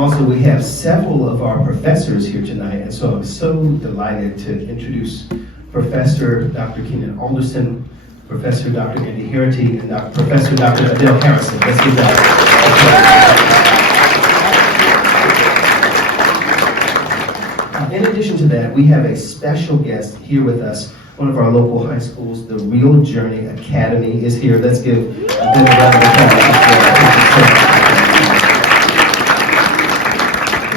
Also, we have several of our professors here tonight, and so I'm so delighted to introduce Professor Dr. Keenan Alderson, Professor Dr. Andy Harity, and Professor Dr. Adele Harrison. Let's give that. In addition to that, we have a special guest here with us. One of our local high schools, the Real Journey Academy, is here. Let's give a bit of round of applause.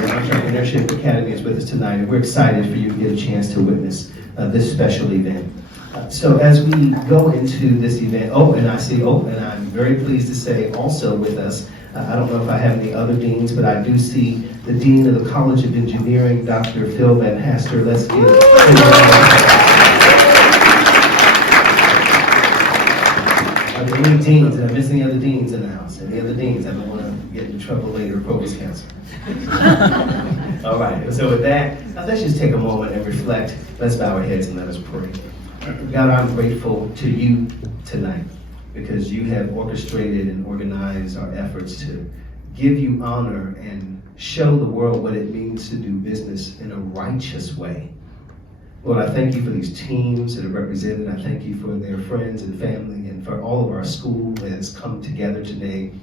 The Entrepreneurship Academy is with us tonight, and we're excited for you to get a chance to witness this special event. So as we go into this event, and I'm very pleased to say also with us, I don't know if I have any other deans, but I do see the Dean of the College of Engineering, Dr. Phil Van Haster. Let's give him Are there any deans? Did I miss any other deans in the house? Any other deans? I don't want to get in trouble later, Provost Council. All right, so with that, let's just take a moment and reflect. Let's bow our heads and let us pray. God, I'm grateful to you tonight because you have orchestrated and organized our efforts to give you honor and show the world what it means to do business in a righteous way. Lord, I thank you for these teams that are represented. I thank you for their friends and family and for all of our school that has come together today.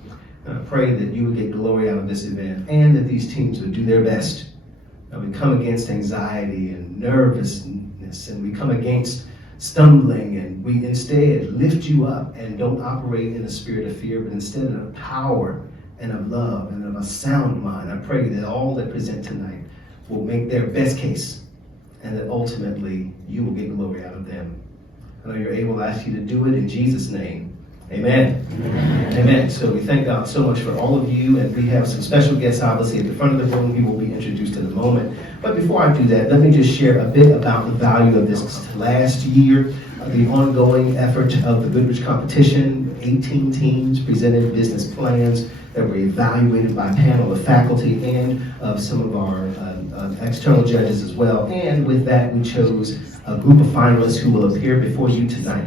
And I pray that you would get glory out of this event and that these teams would do their best. We come against anxiety and nervousness, and we come against stumbling, and we instead lift you up and don't operate in a spirit of fear, but instead of power and of love and of a sound mind. I pray that all that present tonight will make their best case, and that ultimately you will get glory out of them. I know you're able. I ask you to do it in Jesus' name. Amen. Amen. Amen. So we thank God so much for all of you, and we have some special guests obviously at the front of the room. He will be introduced in a moment. But before I do that, let me just share a bit about the value of this last year, the ongoing effort of the Goodrich competition. 18 teams presented business plans that were evaluated by a panel of faculty and of some of our external judges as well. And with that, we chose a group of finalists who will appear before you tonight.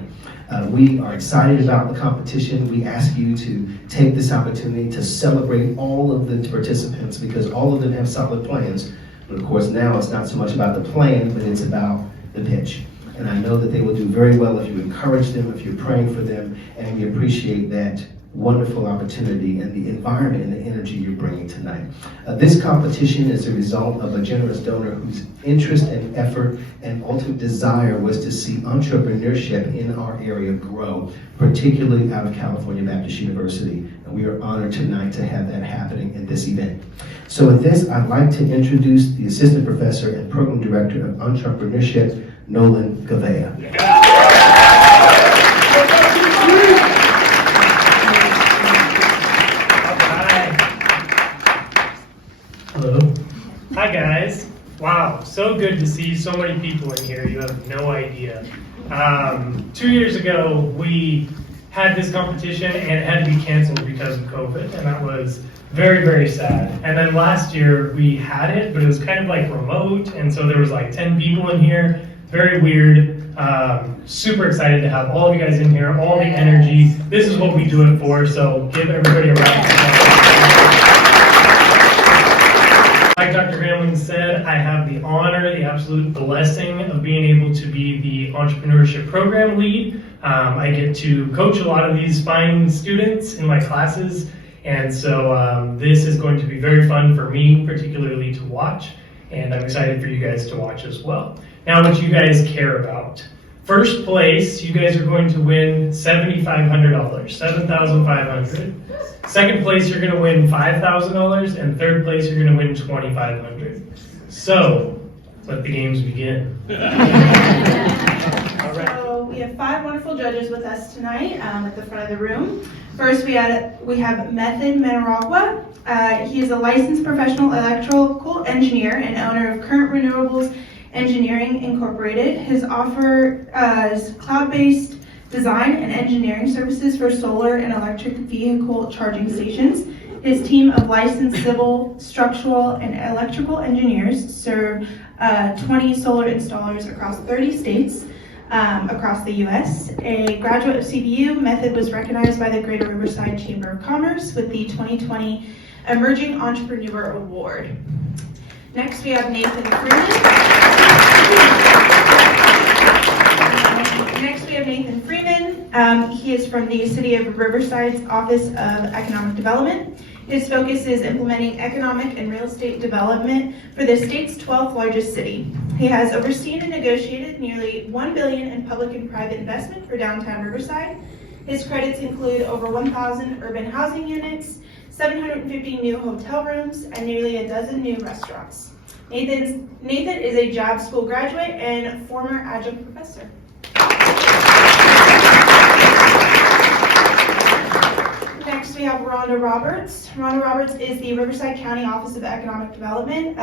We are excited about the competition. We ask you to take this opportunity to celebrate all of the participants because all of them have solid plans. But of course, now it's not so much about the plan, but it's about the pitch. And I know that they will do very well if you encourage them, if you're praying for them, and we appreciate that wonderful opportunity and the environment and the energy you're bringing tonight. This competition is a result of a generous donor whose interest and effort and ultimate desire was to see entrepreneurship in our area grow, particularly out of California Baptist University. And we are honored tonight to have that happening in this event. So with this, I'd like to introduce the Assistant Professor and Program Director of Entrepreneurship, Nolan Gouveia. Hello. Hi guys. Wow, so good to see so many people in here. You have no idea. 2 years ago, we had this competition and it had to be canceled because of COVID, and that was very, very sad. And then last year we had it, but it was kind of like remote, and so there was like 10 people in here. Very weird. Super excited to have all of you guys in here, all the energy. This is what we do it for, so give everybody a round of applause. Like Dr. Gramling said, I have the honor, the absolute blessing of being able to be the entrepreneurship program lead. I get to coach a lot of these fine students in my classes, and so this is going to be very fun for me, particularly to watch, and I'm excited for you guys to watch as well. Now, what you guys care about. First place, you guys are going to win $7,500, $7,500. Second place, you're going to win $5,000, and third place, you're going to win $2,500. So, let the games begin. All right. So we have 5 wonderful judges with us tonight at the front of the room. First, we have Method Manaragua. He is a licensed professional electrical engineer and owner of Current Renewables Engineering Incorporated. His offer is cloud-based design and engineering services for solar and electric vehicle charging stations. His team of licensed civil, structural, and electrical engineers serve 20 solar installers across 30 states across the U.S. A graduate of CBU, Method was recognized by the Greater Riverside Chamber of Commerce with the 2020 Emerging Entrepreneur Award. Next, we have Nathan Freeman. He is from the City of Riverside's Office of Economic Development. His focus is implementing economic and real estate development for the state's 12th largest city. He has overseen and negotiated nearly $1 billion in public and private investment for downtown Riverside. His credits include over 1,000 urban housing units, 750 new hotel rooms, and nearly a dozen new restaurants. Nathan is a job school graduate and former adjunct professor. Next, we have Rhonda Roberts. Rhonda Roberts is the Riverside County Office of Economic Development.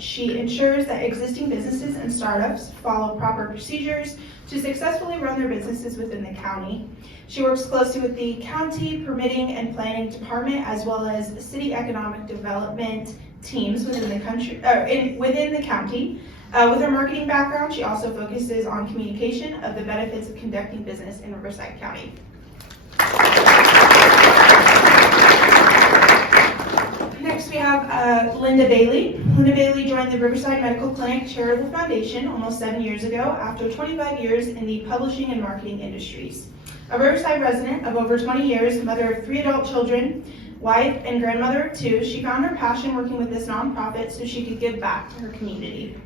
She ensures that existing businesses and startups follow proper procedures to successfully run their businesses within the county. She works closely with the county permitting and planning department, as well as the city economic development teams within the county. With her marketing background, she also focuses on communication of the benefits of conducting business in Riverside County. Next, we have Linda Bailey. Linda Bailey joined the Riverside Medical Clinic Charitable Foundation almost 7 years ago after 25 years in the publishing and marketing industries. A Riverside resident of over 20 years, mother of 3 adult children, wife and grandmother of 2, she found her passion working with this nonprofit so she could give back to her community.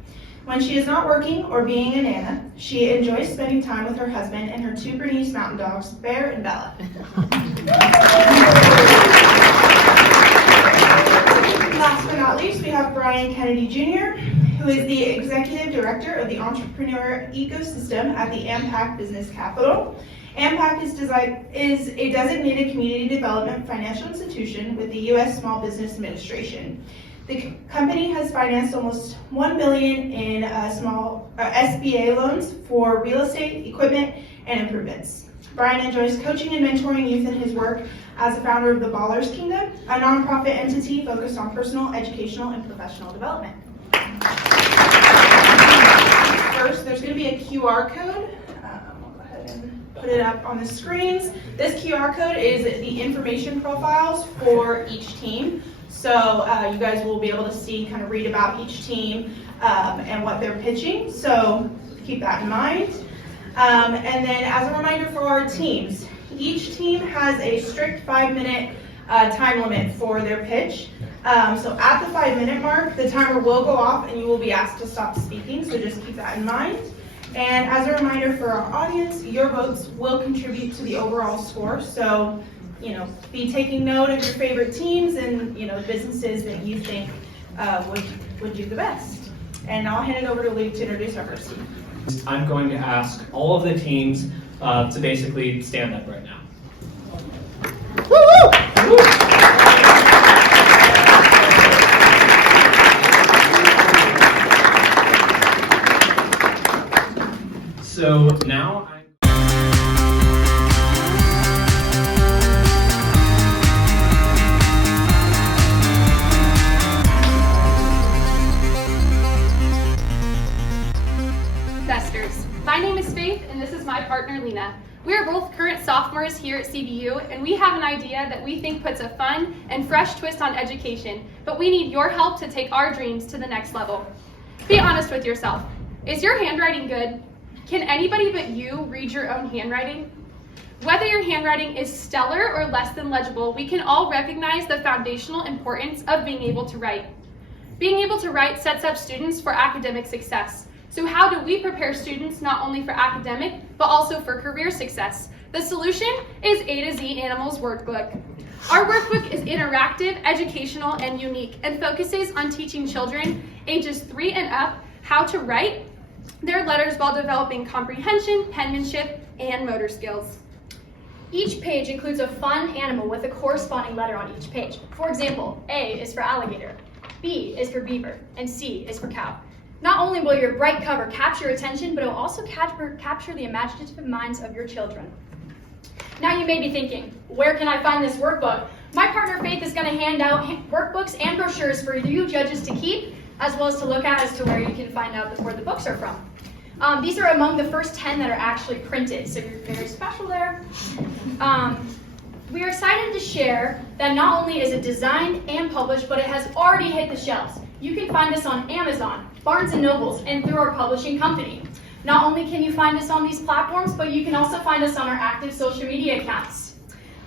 When she is not working or being a nana, she enjoys spending time with her husband and her 2 Bernese mountain dogs, Bear and Bella. Last but not least, we have Brian Kennedy Jr., who is the Executive Director of the Entrepreneur Ecosystem at the AMPAC Business Capital. AMPAC is a designated community development financial institution with the U.S. Small Business Administration. The company has financed almost $1 billion in small SBA loans for real estate, equipment, and improvements. Brian enjoys coaching and mentoring youth in his work as a founder of the Ballers Kingdom, a nonprofit entity focused on personal, educational, and professional development. First, there's going to be a QR code. I'll go ahead and put it up on the screens. This QR code is the information profiles for each team. So you guys will be able to see, kind of read about each team and what they're pitching. So keep that in mind. And then as a reminder for our teams, each team has a strict 5-minute time limit for their pitch. So at the 5-minute mark, the timer will go off and you will be asked to stop speaking. So just keep that in mind. And as a reminder for our audience, your votes will contribute to the overall score. So, be taking note of your favorite teams and, businesses that you think would do the best. And I'll hand it over to Luke to introduce our first team. I'm going to ask all of the teams to basically stand up right now. So now Investors. My name is Faith, and this is my partner, Lena. We are both current sophomores here at CBU, and we have an idea that we think puts a fun and fresh twist on education, but we need your help to take our dreams to the next level. Be honest with yourself. Is your handwriting good? Can anybody but you read your own handwriting? Whether your handwriting is stellar or less than legible, we can all recognize the foundational importance of being able to write. Being able to write sets up students for academic success. So how do we prepare students not only for academic, but also for career success? The solution is A to Z Animals Workbook. Our workbook is interactive, educational, and unique, and focuses on teaching children ages 3 and up how to write their letters while developing comprehension, penmanship, and motor skills. Each page includes a fun animal with a corresponding letter on each page. For example, A is for alligator, B is for beaver, and C is for cow. Not only will your bright cover capture your attention, but it will also capture the imaginative minds of your children. Now you may be thinking, where can I find this workbook? My partner Faith is going to hand out workbooks and brochures for you judges to keep, as well as to look at as to where you can find out where the books are from. These are among the first 10 that are actually printed, so you're very special there. We are excited to share that not only is it designed and published, but it has already hit the shelves. You can find this on Amazon, Barnes & Nobles, and through our publishing company. Not only can you find us on these platforms, but you can also find us on our active social media accounts.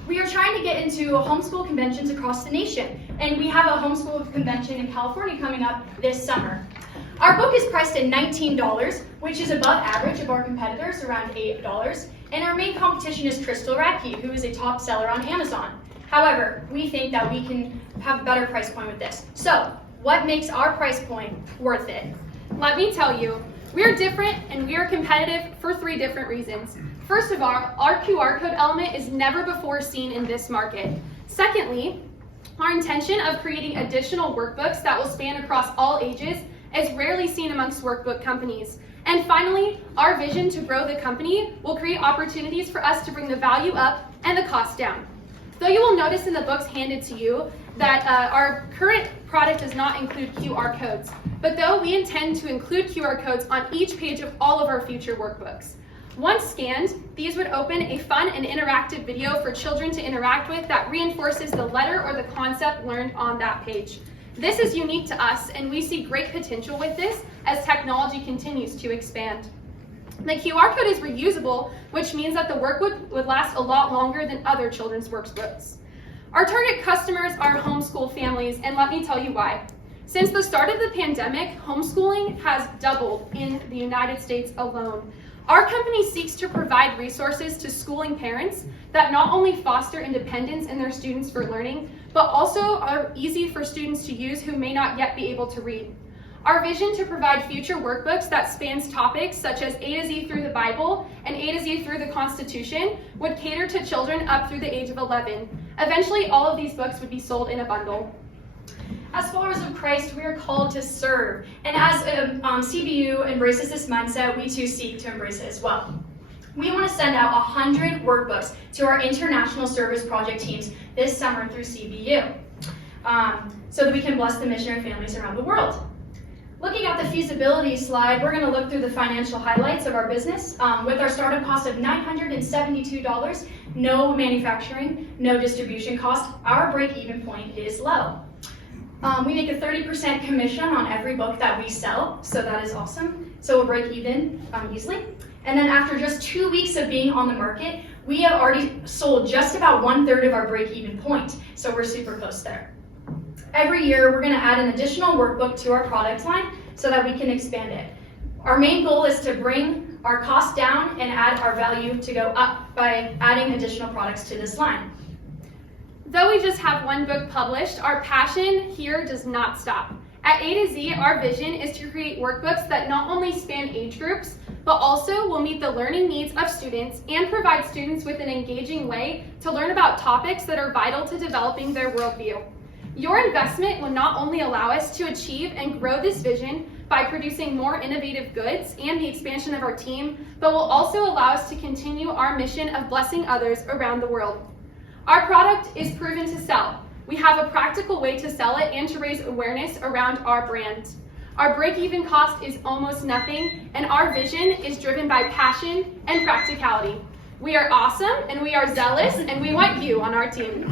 We are trying to get into homeschool conventions across the nation, and we have a homeschool convention in California coming up this summer. Our book is priced at $19, which is above average of our competitors, around $8, and our main competition is Crystal Radke, who is a top seller on Amazon. However, we think that we can have a better price point with this. So, what makes our price point worth it? Let me tell you, we're different and we are competitive for 3 different reasons. First of all, our QR code element is never before seen in this market. Secondly, our intention of creating additional workbooks that will span across all ages is rarely seen amongst workbook companies. And finally, our vision to grow the company will create opportunities for us to bring the value up and the cost down. Though you will notice in the books handed to you that our current product does not include QR codes, but though we intend to include QR codes on each page of all of our future workbooks. Once scanned, these would open a fun and interactive video for children to interact with that reinforces the letter or the concept learned on that page. This is unique to us, and we see great potential with this as technology continues to expand. The QR code is reusable, which means that the workbook would last a lot longer than other children's workbooks. Our target customers are homeschool families, and let me tell you why. Since the start of the pandemic, homeschooling has doubled in the United States alone. Our company seeks to provide resources to schooling parents that not only foster independence in their students for learning, but also are easy for students to use who may not yet be able to read. Our vision to provide future workbooks that spans topics such as A to Z through the Bible and A to Z through the Constitution would cater to children up through the age of 11. Eventually, all of these books would be sold in a bundle. As followers of Christ, we are called to serve. And as CBU embraces this mindset, we too seek to embrace it as well. We want to send out 100 workbooks to our international service project teams this summer through CBU, so that we can bless the missionary families around the world. Looking at the feasibility slide, we're going to look through the financial highlights of our business. With our startup cost of $972, no manufacturing, no distribution cost, our break-even point is low. We make a 30% commission on every book that we sell, so that is awesome. So we'll break even easily. And then after just 2 weeks of being on the market, we have already sold just about 1/3 of our break-even point, so we're super close there. Every year, we're going to add an additional workbook to our product line so that we can expand it. Our main goal is to bring our cost down and add our value to go up by adding additional products to this line. Though we just have one book published, our passion here does not stop. At A to Z, our vision is to create workbooks that not only span age groups, but also will meet the learning needs of students and provide students with an engaging way to learn about topics that are vital to developing their worldview. Your investment will not only allow us to achieve and grow this vision by producing more innovative goods and the expansion of our team, but will also allow us to continue our mission of blessing others around the world. Our product is proven to sell. We have a practical way to sell it and to raise awareness around our brand. Our break-even cost is almost nothing, and our vision is driven by passion and practicality. We are awesome, and we are zealous, and we want you on our team.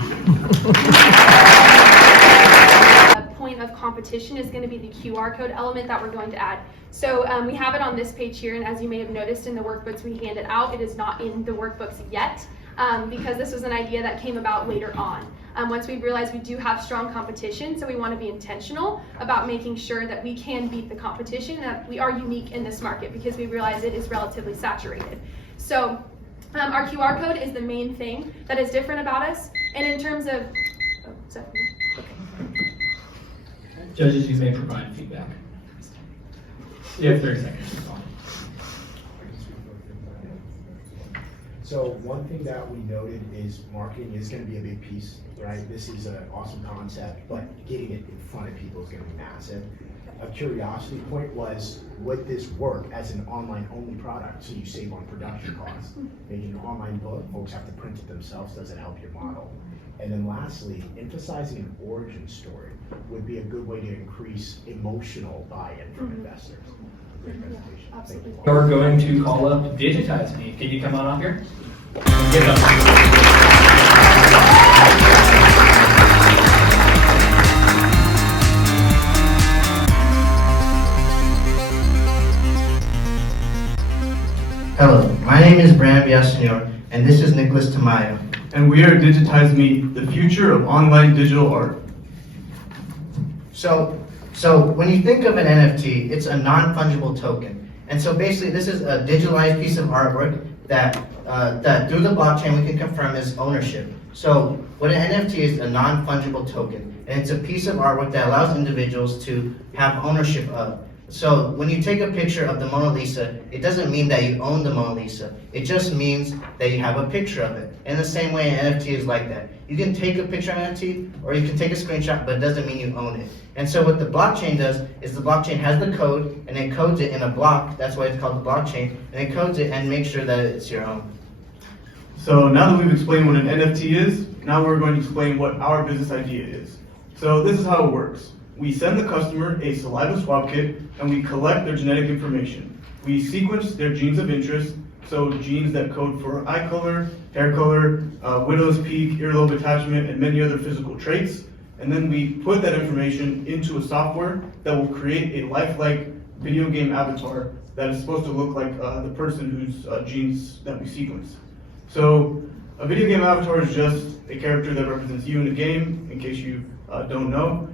Point of competition is going to be the QR code element that we're going to add. So we have it on this page here, and as you may have noticed in the workbooks we handed out, it is not in the workbooks yet, because this was an idea that came about later on. Once we realized we do have strong competition, so we want to be intentional about making sure that we can beat the competition, that we are unique in this market because we realize it is relatively saturated. So our QR code is the main thing that is different about us, and in terms of, Judges, you may provide feedback. You have 30 seconds. So one thing that we noted is marketing is going to be a big piece, right? This is an awesome concept, but getting it in front of people is going to be massive. A curiosity point was, would this work as an online-only product so you save on production costs? Making an online book, folks have to print it themselves, does it help your model? And then lastly, emphasizing an origin story would be a good way to increase emotional buy-in from investors. Great presentation. Thank you. We're going to call up DigitizeMe. Can you come on up here? Give it up. Hello, my name is Bram Villasenor, and this is Nicholas Tamayo. And we are DigitizeMe, the future of online digital art. So when you think of an NFT, it's a non-fungible token. And so basically this is a digitalized piece of artwork that through the blockchain we can confirm is ownership. So what an NFT is a non-fungible token, and it's a piece of artwork that allows individuals to have ownership of. So when you take a picture of the Mona Lisa, it doesn't mean that you own the Mona Lisa. It just means that you have a picture of it. In the same way, an NFT is like that. You can take a picture of an NFT, or you can take a screenshot, but it doesn't mean you own it. And so what the blockchain does is the blockchain has the code, and it codes it in a block. That's why it's called the blockchain. And it codes it and makes sure that it's your own. So now that we've explained what an NFT is, now we're going to explain what our business idea is. So this is how it works. We send the customer a saliva swab kit, and we collect their genetic information. We sequence their genes of interest, so genes that code for eye color, hair color, widow's peak, earlobe attachment, and many other physical traits. And then we put that information into a software that will create a lifelike video game avatar that is supposed to look like the person whose genes that we sequence. So a video game avatar is just a character that represents you in a game, in case you don't know.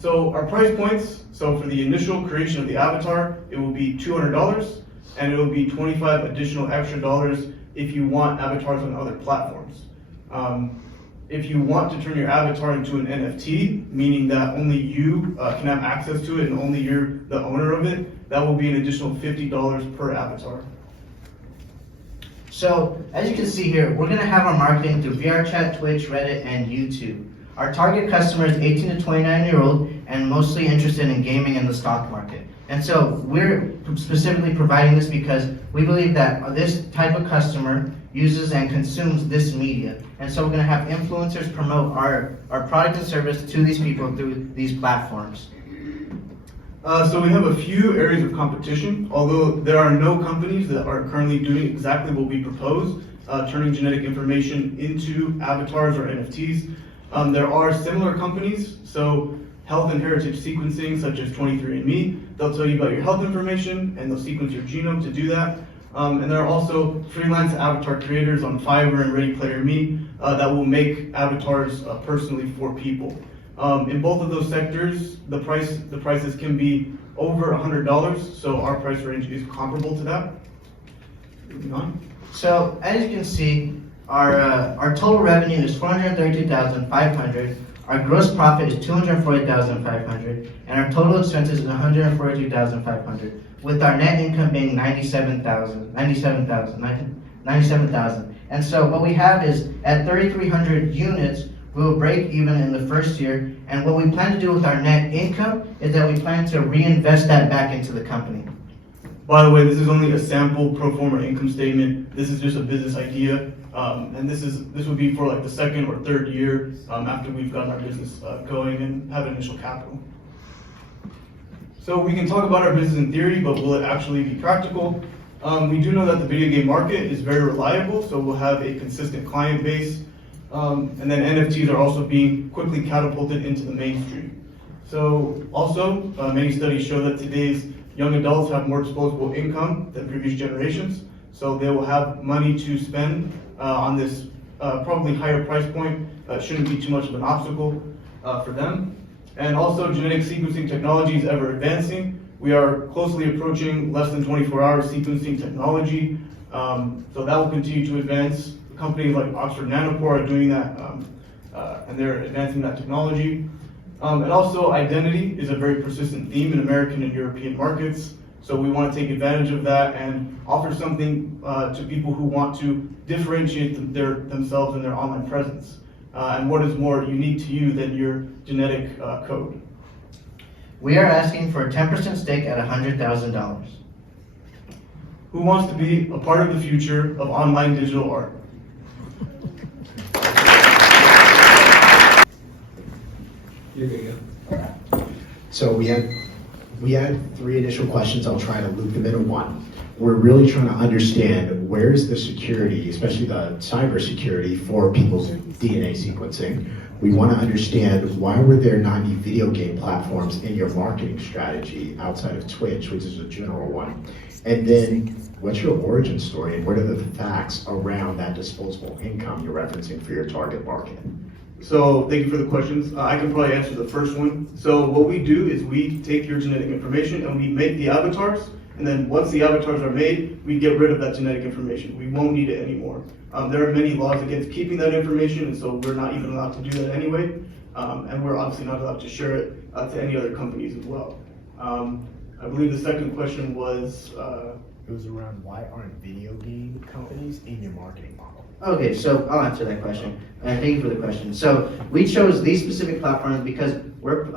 So our price points, so for the initial creation of the avatar, it will be $200, and it will be 25 additional extra dollars if you want avatars on other platforms. If you want to turn your avatar into an NFT, meaning that only you can have access to it and only you're the owner of it, that will be an additional $50 per avatar. So as you can see here, we're going to have our marketing through VRChat, Twitch, Reddit, and YouTube. Our target customer is 18 to 29-year-old and mostly interested in gaming and the stock market. And so we're specifically providing this because we believe that this type of customer uses and consumes this media. And so we're going to have influencers promote our product and service to these people through these platforms. So we have a few areas of competition, although there are no companies that are currently doing exactly what we propose, turning genetic information into avatars or NFTs. There are similar companies, so health and heritage sequencing such as 23andMe, they'll tell you about your health information and they'll sequence your genome to do that. And there are also freelance avatar creators on Fiverr and Ready Player Me that will make avatars personally for people. In both of those sectors, the prices can be over $100, so our price range is comparable to that. Moving on. So as you can see, our total revenue is $432,500. Our gross profit is $240,500, and our total expenses is $142,500, with our net income being $97,000. And so what we have is at 3,300 units, we will break even in the first year. And what we plan to do with our net income is that we plan to reinvest that back into the company. By the way, this is only a sample pro forma income statement. This is just a business idea. And this would be for like the second or third year after we've gotten our business going and have initial capital. So we can talk about our business in theory, but will it actually be practical? We do know that the video game market is very reliable, so we'll have a consistent client base. And then NFTs are also being quickly catapulted into the mainstream. So also, many studies show that today's young adults have more disposable income than previous generations, so they will have money to spend on this probably higher price point. Shouldn't be too much of an obstacle for them. And also, genetic sequencing technology is ever advancing. We are closely approaching less than 24-hour sequencing technology, so that will continue to advance. Companies like Oxford Nanopore are doing that, and they're advancing that technology. And also, identity is a very persistent theme in American and European markets. So we want to take advantage of that and offer something to people who want to differentiate themselves and their online presence. And what is more unique to you than your genetic code? We are asking for a 10% stake at $100,000. Who wants to be a part of the future of online digital art? You're good to go. So we had three initial questions. I'll try to loop them into one. we're really trying to understand where's the security, especially the cyber security for people's DNA sequencing. We want to understand why were there not any video game platforms in your marketing strategy outside of Twitch, which is a general one. And then what's your origin story and what are the facts around that disposable income you're referencing for your target market? So thank you for the questions. I can probably answer the first one. So what we do is we take your genetic information and we make the avatars. And then once the avatars are made, we get rid of that genetic information. We won't need it anymore. There are many laws against keeping that information, and so we're not even allowed to do that anyway. And we're obviously not allowed to share it to any other companies as well. I believe the second question was... It was around why aren't video game companies in your marketing model? Okay, so I'll answer that question. Thank you for the question. So we chose these specific platforms because we're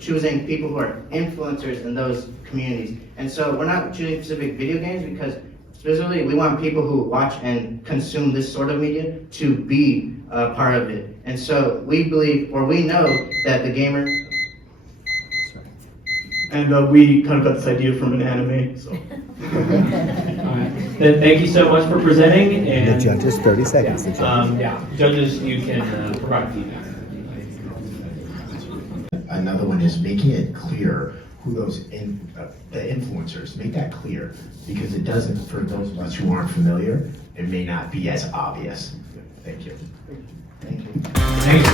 choosing people who are influencers in those communities. And so we're not choosing specific video games because specifically we want people who watch and consume this sort of media to be part of it. And so we believe, or we know that the gamer... And we kind of got this idea from an anime, so. All right. Then thank you so much for presenting. And the judges, 30 seconds. Judges, you can provide feedback. Another one is making it clear who those the influencers, make that clear, because it doesn't, for those of us who aren't familiar, it may not be as obvious. Thank you. Thank you. Thank you.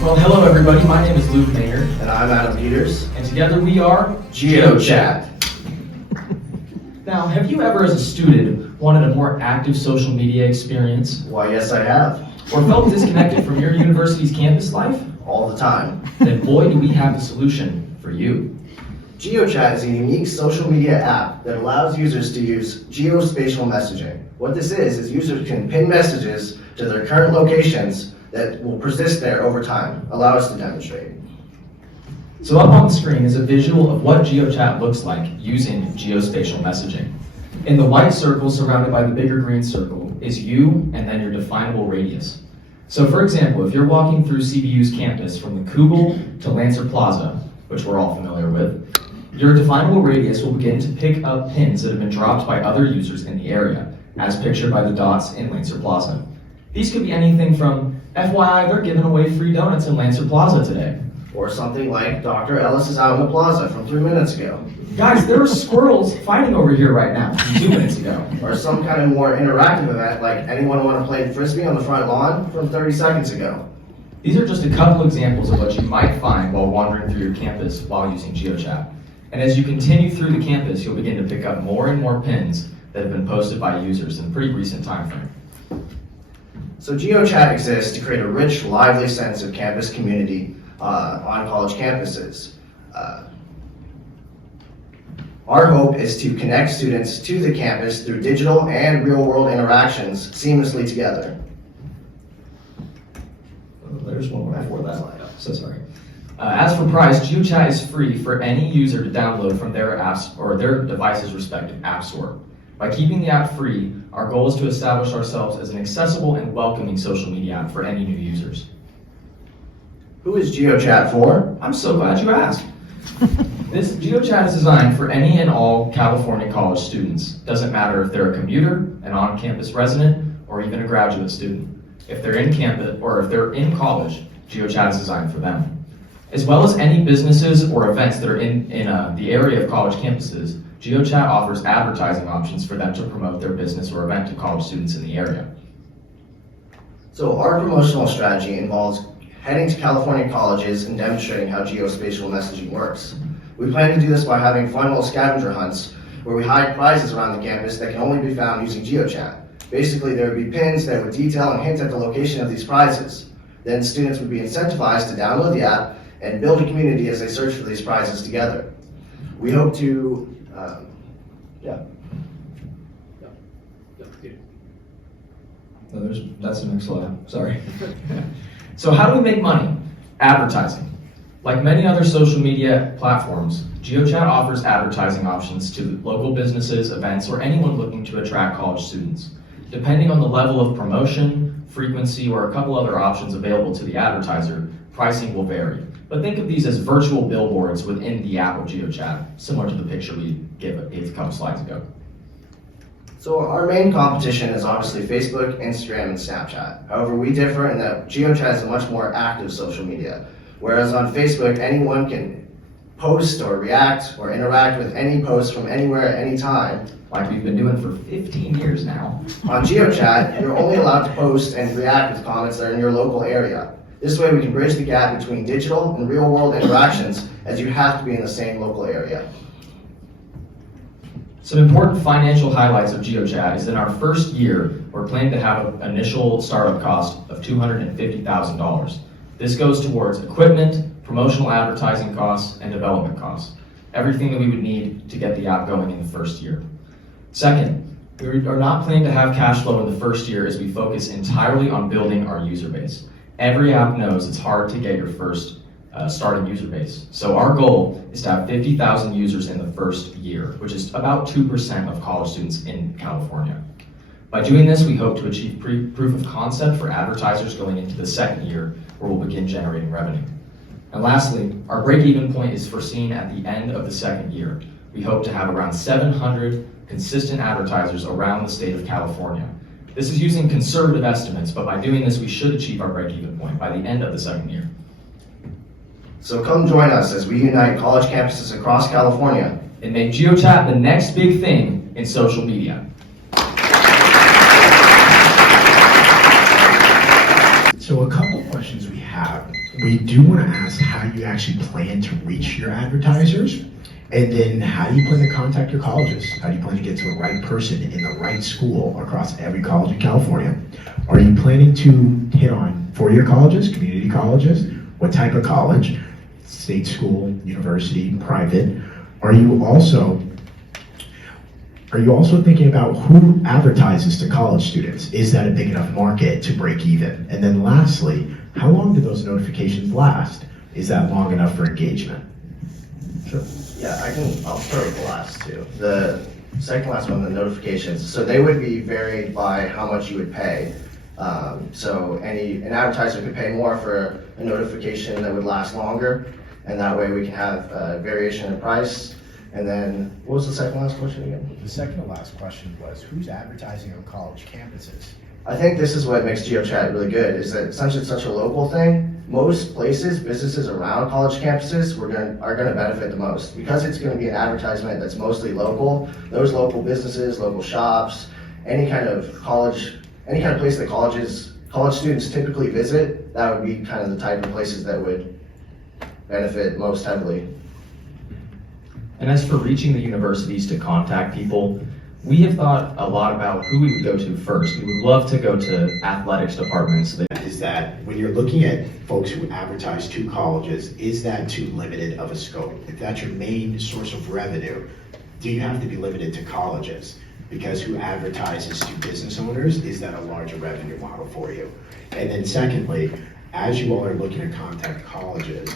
Well, hello everybody. My name is Luke Maynard, And I'm Adam Peters. and together we are GeoChat. Now, have you ever, as a student, wanted a more active social media experience, Why, yes, I have. or felt disconnected from your university's campus life? All the time. Then boy, do we have the solution for you. GeoChat is a unique social media app that allows users to use geospatial messaging. What this is users can pin messages to their current locations that will persist there over time. Allow us to demonstrate. So up on the screen is a visual of what GeoChat looks like using geospatial messaging. In the white circle surrounded by the bigger green circle is you and then your definable radius. So for example, if you're walking through CBU's campus from the Kugel to Lancer Plaza, which we're all familiar with, your definable radius will begin to pick up pins that have been dropped by other users in the area, as pictured by the dots in Lancer Plaza. These could be anything from, FYI, they're giving away free donuts in Lancer Plaza today. Or something like Dr. Ellis is out in the plaza from 3 minutes ago. Guys, there are squirrels fighting over here right now from 2 minutes ago. Or some kind of more interactive event like anyone want to play Frisbee on the front lawn from 30 seconds ago. These are just a couple examples of what you might find while wandering through your campus while using GeoChat. And as you continue through the campus, you'll begin to pick up more and more pins that have been posted by users in a pretty recent time frame. So GeoChat exists to create a rich, lively sense of campus community on college campuses. Our hope is to connect students to the campus through digital and real-world interactions seamlessly together. There's one more before that. So sorry. As for price, GeoChat is free for any user to download from their apps or their device's respective app store. By keeping the app free, our goal is to establish ourselves as an accessible and welcoming social media app for any new users. Who is GeoChat for? I'm so glad you asked. This GeoChat is designed for any and all California college students. Doesn't matter if they're a commuter, an on-campus resident, or even a graduate student. If they're in campus or if they're in college, GeoChat is designed for them. As well as any businesses or events that are in the area of college campuses, GeoChat offers advertising options for them to promote their business or event to college students in the area. So our promotional strategy involves heading to California colleges and demonstrating how geospatial messaging works. We plan to do this by having fun little scavenger hunts where we hide prizes around the campus that can only be found using GeoChat. Basically, there would be pins that would detail and hint at the location of these prizes. Then students would be incentivized to download the app and build a community as they search for these prizes together. We hope to, No, that's the next slide, sorry. So how do we make money? Advertising. Like many other social media platforms, GeoChat offers advertising options to local businesses, events, or anyone looking to attract college students. Depending on the level of promotion, frequency, or a couple other options available to the advertiser, pricing will vary. But think of these as virtual billboards within the app of GeoChat, similar to the picture we gave a couple slides ago. So our main competition is obviously Facebook, Instagram, and Snapchat. However, we differ in that GeoChat is a much more active social media. Whereas on Facebook, anyone can post or react or interact with any post from anywhere at any time. Like we've been doing for 15 years now. On GeoChat, you're only allowed to post and react with comments that are in your local area. This way we can bridge the gap between digital and real world interactions, as you have to be in the same local area. Some important financial highlights of GeoChat is in our first year, we're planning to have an initial startup cost of $250,000. This goes towards equipment, promotional advertising costs, and development costs. Everything that we would need to get the app going in the first year. Second, we are not planning to have cash flow in the first year as we focus entirely on building our user base. Every app knows it's hard to get your first starting user base. So our goal is to have 50,000 users in the first year, which is about 2% of college students in California. By doing this, we hope to achieve proof of concept for advertisers going into the second year, where we'll begin generating revenue. And lastly, our break-even point is foreseen at the end of the second year. We hope to have around 700 consistent advertisers around the state of California. This is using conservative estimates, but by doing this, we should achieve our break-even point by the end of the second year. So come join us as we unite college campuses across California And make GeoChat the next big thing in social media. So a couple questions we have. We do want to ask how you actually plan to reach your advertisers, and then how do you plan to contact your colleges? How do you plan to get to the right person in the right school across every college in California? Are you planning to hit on four-year colleges, community colleges? What type of college? State school, university, private? Are you also thinking about who advertises to college students? Is that a big enough market to break even? And then lastly, how long do those notifications last? Is that long enough for engagement? Sure. Yeah, I'll start with the last two. The second last one, the notifications. So they would be varied by how much you would pay. So an advertiser could pay more for a notification that would last longer, and that way we can have variation in price. And then, what was the second last question again? The second to last question was, who's advertising on college campuses? I think this is what makes GeoChat really good, is that since it's such a local thing, most places, businesses around college campuses are going to benefit the most. Because it's going to be an advertisement that's mostly local, those local businesses, local shops, any kind of place that college students typically visit, that would be kind of the type of places that would benefit most heavily. And as for reaching the universities to contact people, we have thought a lot about who we would go to first. We would love to go to athletics departments. Is that when you're looking at folks who advertise to colleges, is that too limited of a scope? If that's your main source of revenue, do you have to be limited to colleges? Because who advertises to business owners, is that a larger revenue model for you? And then secondly, as you all are looking to contact colleges,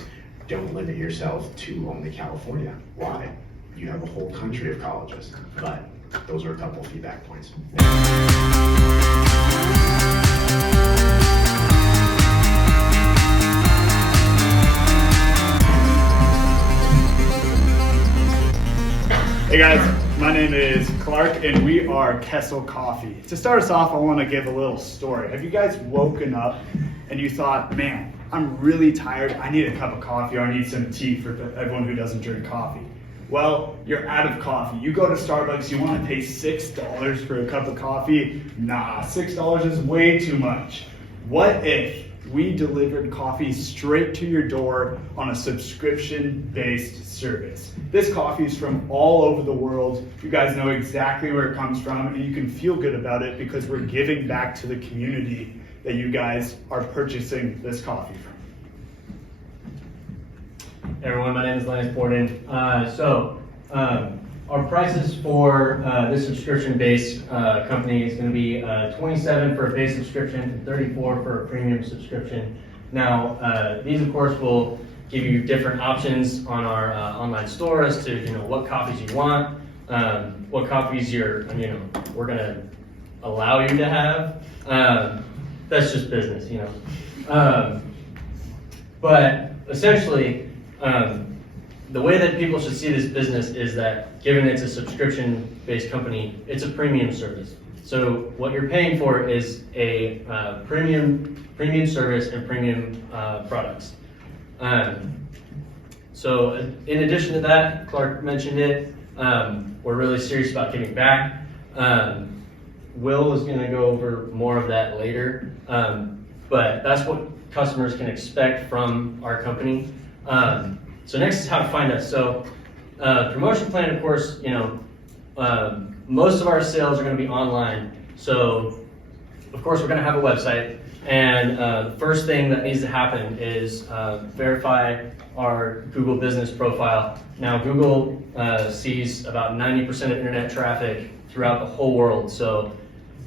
don't limit yourself to only California. Why? You have a whole country of colleges, but those are a couple of feedback points. Hey guys, my name is Clark and we are Kessel Coffee. To start us off, I want to give a little story. Have you guys woken up and you thought, man, I'm really tired, I need a cup of coffee, or I need some tea for everyone who doesn't drink coffee? Well, you're out of coffee. You go to Starbucks, you want to pay $6 for a cup of coffee? Nah, $6 is way too much. What if we delivered coffee straight to your door on a subscription-based service? This coffee is from all over the world. You guys know exactly where it comes from, and you can feel good about it because we're giving back to the community that you guys are purchasing this coffee from. Hey everyone, my name is Lance Borden. Our prices for this subscription-based company is going to be $27 for a base subscription and $34 for a premium subscription. Now, these of course will give you different options on our online store as to what coffees you want, what coffees we're going to allow you to have. That's just business, you know. But essentially, the way that people should see this business is that given it's a subscription-based company, it's a premium service. So what you're paying for is a premium service and premium products. So in addition to that, Clark mentioned it, we're really serious about giving back. Will is going to go over more of that later, but that's what customers can expect from our company. So next is how to find us. So promotion plan, of course, you know, most of our sales are going to be online. So of course we're going to have a website, and the first thing that needs to happen is verify our Google business profile. Now Google sees about 90% of internet traffic throughout the whole world, so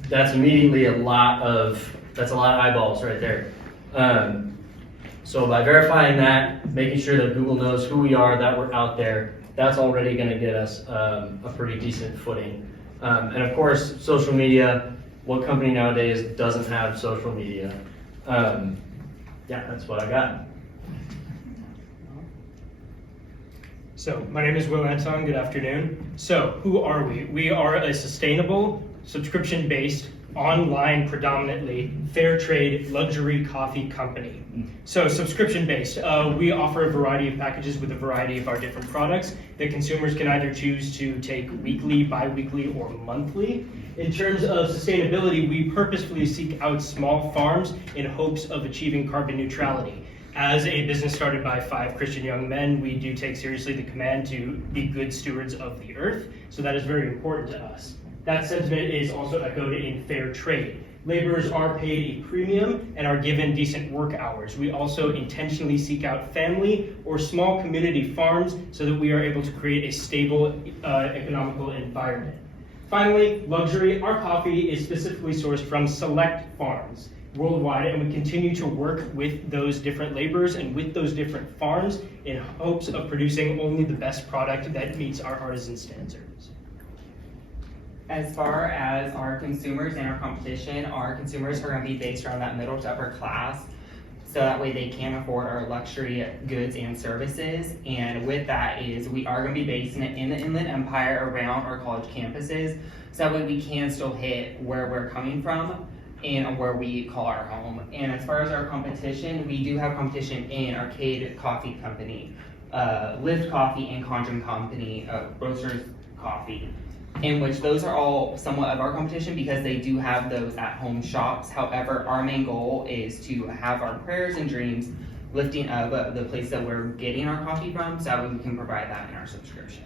that's immediately a lot of eyeballs right there. So by verifying that, making sure that Google knows who we are, that we're out there, that's already going to get us a pretty decent footing. And of course, social media. What company nowadays doesn't have social media? Yeah, that's what I got. So my name is Will Anton, good afternoon. So who are we? We are a sustainable, subscription-based, online predominantly, fair trade luxury coffee company. So subscription-based, we offer a variety of packages with a variety of our different products that consumers can either choose to take weekly, bi-weekly, or monthly. In terms of sustainability, we purposefully seek out small farms in hopes of achieving carbon neutrality. As a business started by 5 Christian young men, we do take seriously the command to be good stewards of the earth, so that is very important to us. That sentiment is also echoed in fair trade. Laborers are paid a premium and are given decent work hours. We also intentionally seek out family or small community farms so that we are able to create a stable economical environment. Finally, luxury. Our coffee is specifically sourced from select farms worldwide, and we continue to work with those different laborers and with those different farms in hopes of producing only the best product that meets our artisan standards. As far as our consumers and our competition, our consumers are going to be based around that middle to upper class, so that way they can afford our luxury goods and services. And with that is we are going to be basing it in the Inland Empire around our college campuses, so that way we can still hit where we're coming from and where we call our home. And as far as our competition, we do have competition in Arcade Coffee Company, Lift Coffee, and Conjun Company, Roasters Coffee, in which those are all somewhat of our competition because they do have those at-home shops. However, our main goal is to have our prayers and dreams lifting up the place that we're getting our coffee from, so that we can provide that in our subscription.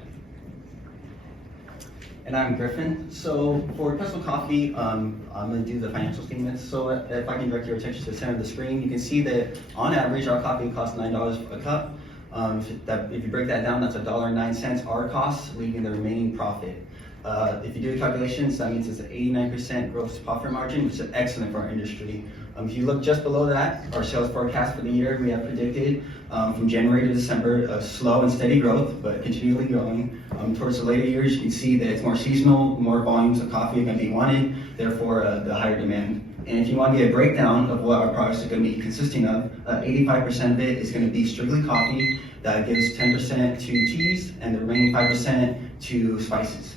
And I'm Griffin. So for Kessel Coffee, I'm going to do the financial statements. So if I can direct your attention to the center of the screen, you can see that on average our coffee costs $9 a cup. If you break that down, that's $1.09 our cost, leaving the remaining profit. If you do the calculations, that means it's an 89% gross profit margin, which is excellent for our industry. If you look just below that, our sales forecast for the year, we have predicted from January to December a slow and steady growth, but continually growing. Towards the later years, you can see that it's more seasonal, more volumes of coffee are going to be wanted, therefore the higher demand. And if you want to get a breakdown of what our products are going to be consisting of, 85% of it is going to be strictly coffee. That gives 10% to teas, and the remaining 5% to spices.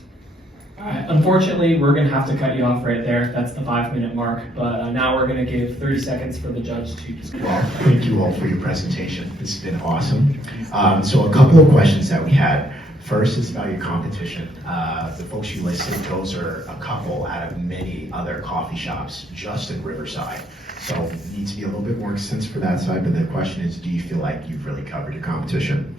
Alright, unfortunately, we're going to have to cut you off right there. That's the 5-minute mark. But now we're going to give 30 seconds for the judge to just Well, thank you all for your presentation. This has been awesome. So a couple of questions that we had. First is about your competition. The folks you listed, those are a couple out of many other coffee shops just in Riverside. So it needs to be a little bit more extensive for that side, but the question is, do you feel like you've really covered your competition?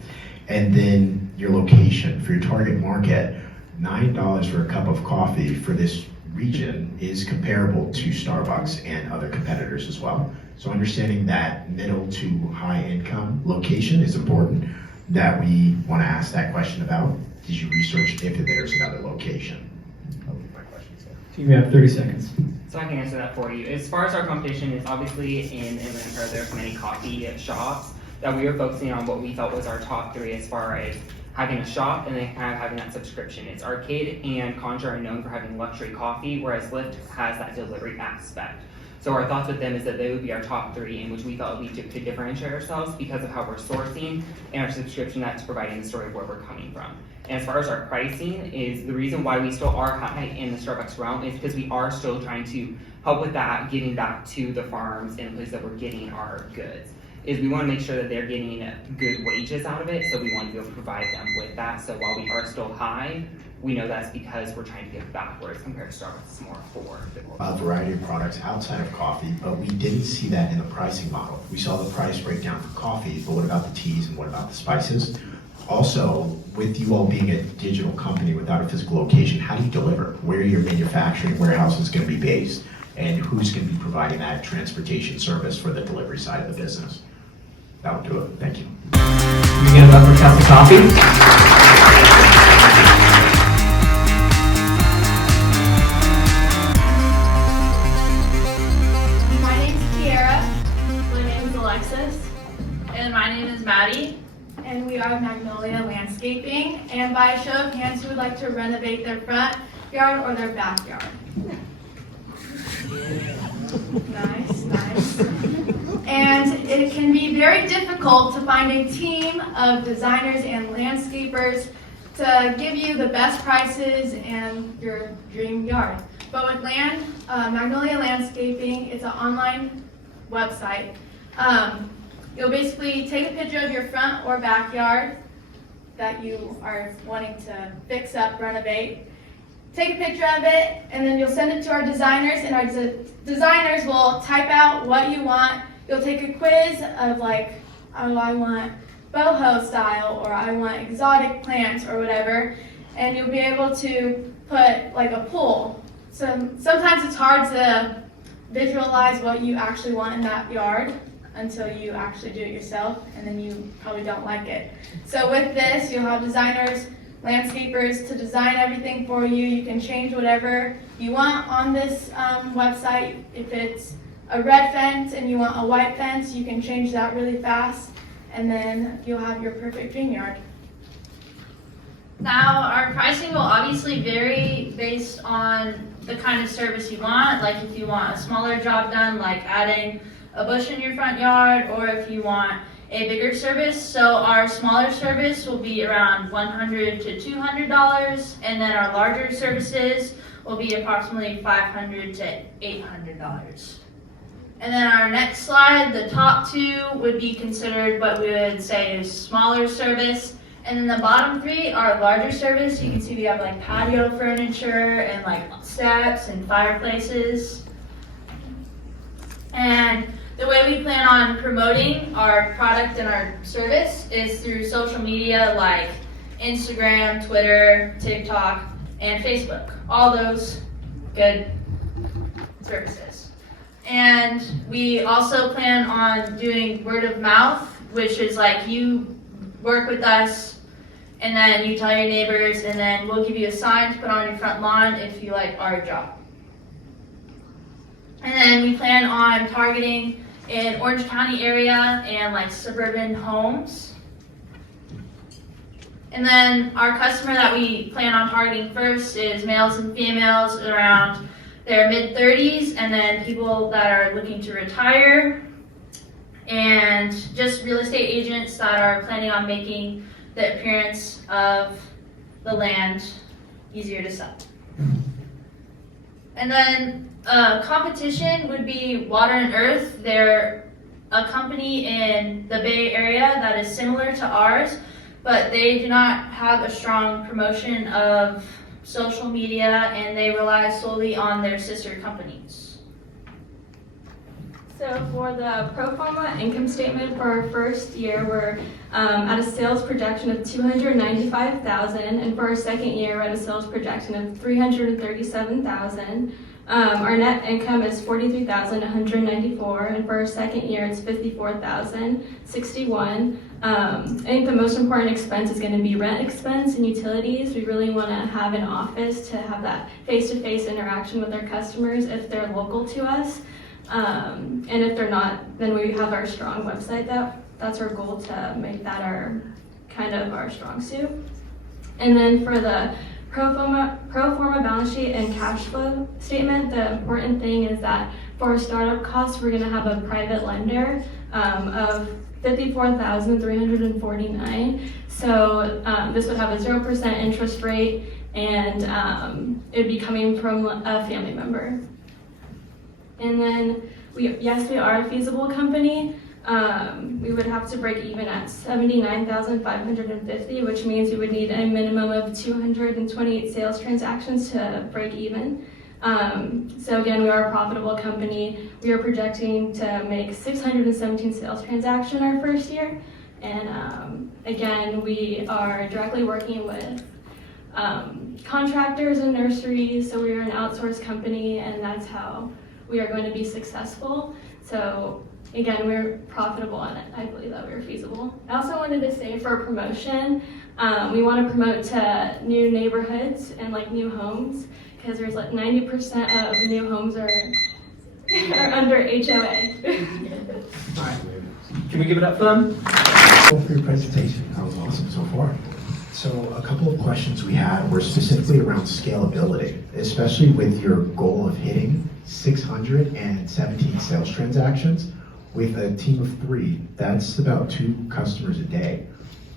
And then your location for your target market. $9 for a cup of coffee for this region is comparable to Starbucks and other competitors as well. So understanding that middle to high income location is important that we want to ask that question about. Did you research if there's another location? You have 30 seconds. So I can answer that for you. As far as our competition is obviously in Inland Empire, there's many coffee shops that we are focusing on what we felt was our top 3 as far as having a shop and then having that subscription. It's Arcade and Conjure are known for having luxury coffee, whereas Lyft has that delivery aspect. So our thoughts with them is that they would be our top 3 in which we thought we could differentiate ourselves because of how we're sourcing and our subscription that's providing the story of where we're coming from. And as far as our pricing is, the reason why we still are high in the Starbucks realm is because we are still trying to help with that, getting back to the farms and the places that we're getting our goods. Is we want to make sure that they're getting good wages out of it, so we want to be able to provide them with that. So while we are still high, we know that's because we're trying to get backwards compared to Starbucks. It's more for A variety of products outside of coffee, but we didn't see that in the pricing model. We saw the price breakdown for coffee, but what about the teas and what about the spices? Also, with you all being a digital company without a physical location, how do you deliver? Where your manufacturing warehouse is going to be based, and who's going to be providing that transportation service for the delivery side of the business? That would do it. Thank you. You get up for a cup of coffee? My name's Kiara. My name is Alexis. And my name is Maddie. And we are Magnolia Landscaping. And by a show of hands, who would like to renovate their front yard or their backyard? Nice, nice. And it can be very difficult to find a team of designers and landscapers to give you the best prices and your dream yard. But with Magnolia Landscaping, it's an online website. You'll basically take a picture of your front or backyard that you are wanting to fix up, renovate. Take a picture of it, and then you'll send it to our designers, and our designers will type out what you want. You'll take a quiz of like, oh, I want boho style, or I want exotic plants, or whatever, and you'll be able to put like a pool. So sometimes it's hard to visualize what you actually want in that yard until you actually do it yourself, and then you probably don't like it. So with this, you'll have designers, landscapers to design everything for you. You can change whatever you want on this website. If it's a red fence and you want a white fence, you can change that really fast, and then you'll have your perfect dream yard. Now, our pricing will obviously vary based on the kind of service you want. Like if you want a smaller job done, like adding a bush in your front yard, or if you want a bigger service. So our smaller service will be around $100 to $200, and then our larger services will be approximately $500 to $800. And then our next slide, the top 2 would be considered what we would say is smaller service. And then the bottom 3 are larger service. You can see we have like patio furniture and like steps and fireplaces. And the way we plan on promoting our product and our service is through social media like Instagram, Twitter, TikTok, and Facebook. All those good services. And we also plan on doing word of mouth, which is like you work with us and then you tell your neighbors, and then we'll give you a sign to put on your front lawn if you like our job. And then we plan on targeting in Orange County area and like suburban homes. And then our customer that we plan on targeting first is males and females around their mid-30s, and then people that are looking to retire, and just real estate agents that are planning on making the appearance of the land easier to sell. And then competition would be Water and Earth. They're a company in the Bay Area that is similar to ours, but they do not have a strong promotion of social media, and they rely solely on their sister companies. So for the pro forma income statement for our first year, we're at a sales projection of $295,000, and for our second year, we're at a sales projection of $337,000. Our net income is $43,194, and for our second year, it's $54,061. I think the most important expense is going to be rent expense and utilities. We really want to have an office to have that face-to-face interaction with our customers if they're local to us. And if they're not, then we have our strong website. That's our goal, to make that our kind of our strong suit. And then for the pro forma balance sheet and cash flow statement, the important thing is that for our startup costs, we're gonna have a private lender of $54,349. So this would have a 0% interest rate, and it'd be coming from a family member. And then yes, we are a feasible company. We would have to break even at 79,550, which means we would need a minimum of 228 sales transactions to break even. So again, we are a profitable company. We are projecting to make 617 sales transactions our first year. And again, we are directly working with contractors and nurseries. So we are an outsourced company, and that's how we are going to be successful. So again, we're profitable, and I believe that we're feasible. I also wanted to say for promotion, we want to promote to new neighborhoods and like new homes, because there's like 90% of new homes are under HOA. All right, can we give it up for them? For your presentation, that was awesome so far. So a couple of questions we had were specifically around scalability, especially with your goal of hitting 617 sales transactions. With a team of 3, that's about 2 customers a day.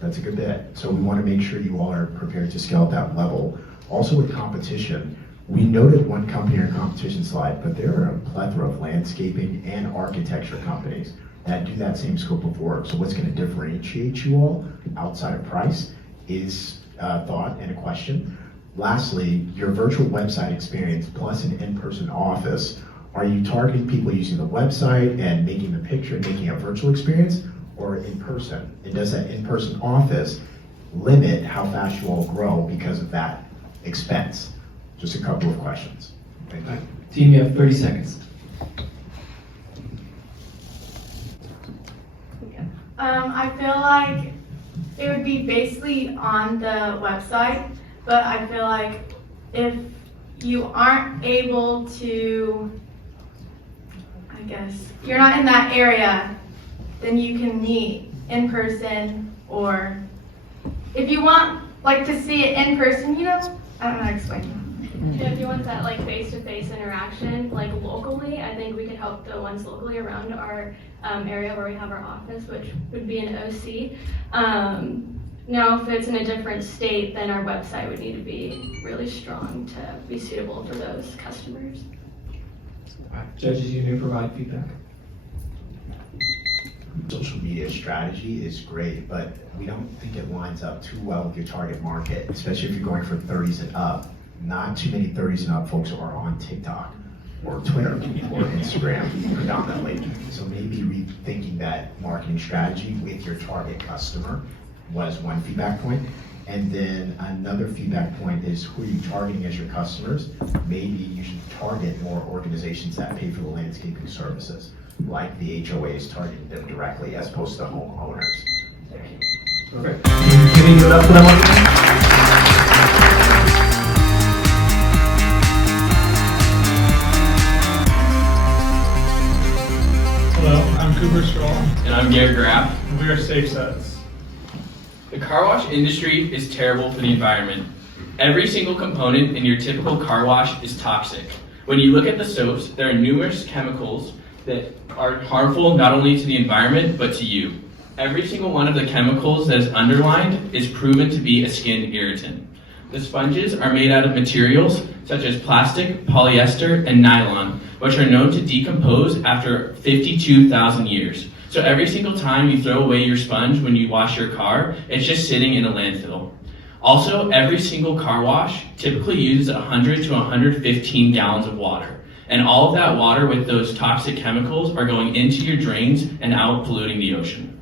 That's a good bit. So we want to make sure you all are prepared to scale at that level. Also with competition, we noted one company in our competition slide, but there are a plethora of landscaping and architecture companies that do that same scope of work. So what's going to differentiate you all outside of price is a thought and a question. Lastly, your virtual website experience plus an in-person office. Are you targeting people using the website and making the picture and making a virtual experience, or in person? And does that in-person office limit how fast you all grow because of that expense? Just a couple of questions. Thank you. Team, you have 30 seconds. I feel like it would be basically on the website, but I feel like if you aren't able to, I guess, if you're not in that area, then you can meet in person, or if you want like to see it in person, you know, I don't know how to explain. Yeah, if you want that like face-to-face interaction, like locally, I think we could help the ones locally around our area where we have our office, which would be an OC. Now, if it's in a different state, then our website would need to be really strong to be suitable for those customers. Judges, you may provide feedback. Social media strategy is great, but we don't think it lines up too well with your target market, especially if you're going for 30s and up. Not too many 30s and up folks are on TikTok or Twitter or Instagram predominantly. So maybe rethinking that marketing strategy with your target customer was one feedback point. And then another feedback point is, who are you targeting as your customers? Maybe you should target more organizations that pay for the landscaping services, like the HOAs, targeting them directly as opposed to homeowners. Thank you. Perfect. Can you give it up for them once again? Hello, I'm Cooper Straw. And I'm Garrett Graff. And we are SafeSuds. The car wash industry is terrible for the environment. Every single component in your typical car wash is toxic. When you look at the soaps, there are numerous chemicals that are harmful not only to the environment, but to you. Every single one of the chemicals that is underlined is proven to be a skin irritant. The sponges are made out of materials such as plastic, polyester, and nylon, which are known to decompose after 52,000 years. So every single time you throw away your sponge when you wash your car, it's just sitting in a landfill. Also, every single car wash typically uses 100 to 115 gallons of water. And all of that water with those toxic chemicals are going into your drains and out polluting the ocean.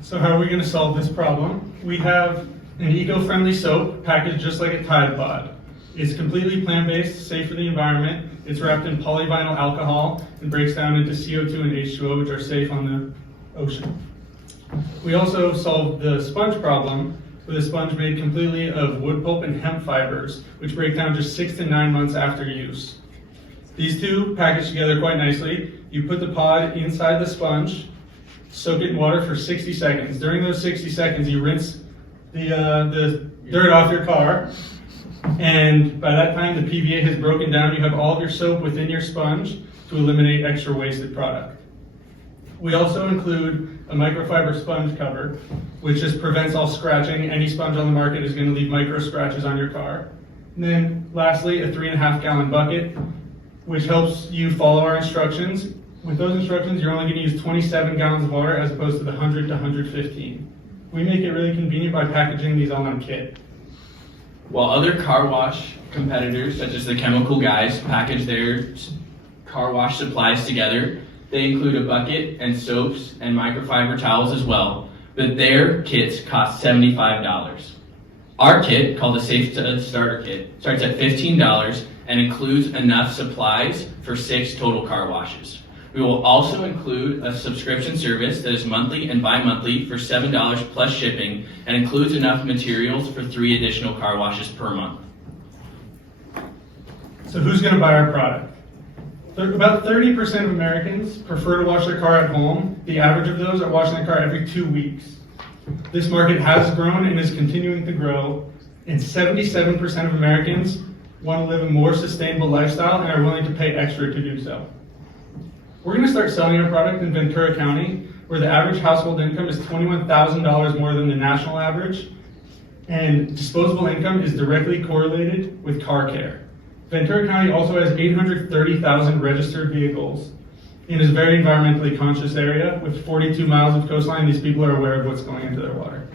So how are we going to solve this problem? We have an eco-friendly soap packaged just like a Tide Pod. It's completely plant-based, safe for the environment. It's wrapped in polyvinyl alcohol and breaks down into CO2 and H2O, which are safe on the ocean. We also solved the sponge problem with a sponge made completely of wood pulp and hemp fibers, which break down just 6 to 9 months after use. These two package together quite nicely. You put the pod inside the sponge, soak it in water for 60 seconds. During those 60 seconds, you rinse the dirt off your car. And by that time, the PVA has broken down. You have all of your soap within your sponge to eliminate extra wasted product. We also include a microfiber sponge cover, which just prevents all scratching. Any sponge on the market is going to leave micro scratches on your car. And then lastly, a 3.5 gallon bucket, which helps you follow our instructions. With those instructions, you're only going to use 27 gallons of water as opposed to the 100 to 115. We make it really convenient by packaging these all in a kit. While other car wash competitors, such as the chemical guys, package their car wash supplies together, they include a bucket and soaps and microfiber towels as well, but their kits cost $75. Our kit, called the SafeSuds Starter Kit, starts at $15 and includes enough supplies for 6 total car washes. We will also include a subscription service that is monthly and bi-monthly for $7 plus shipping and includes enough materials for 3 additional car washes per month. So who's going to buy our product? About 30% of Americans prefer to wash their car at home. The average of those are washing their car every 2 weeks. This market has grown and is continuing to grow, and 77% of Americans want to live a more sustainable lifestyle and are willing to pay extra to do so. We're going to start selling our product in Ventura County, where the average household income is $21,000 more than the national average, and disposable income is directly correlated with car care. Ventura County also has 830,000 registered vehicles and is a very environmentally conscious area. With 42 miles of coastline, these people are aware of what's going into their water.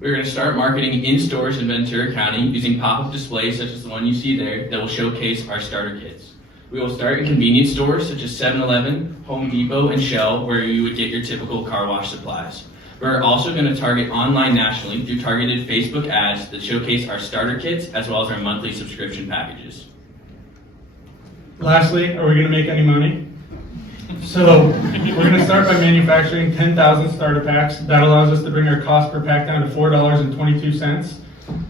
We're going to start marketing in stores in Ventura County using pop-up displays such as the one you see there that will showcase our starter kits. We will start in convenience stores such as 7-Eleven, Home Depot, and Shell, where you would get your typical car wash supplies. We're also going to target online nationally through targeted Facebook ads that showcase our starter kits as well as our monthly subscription packages. Lastly, are we going to make any money? So we're going to start by manufacturing 10,000 starter packs. That allows us to bring our cost per pack down to $4.22,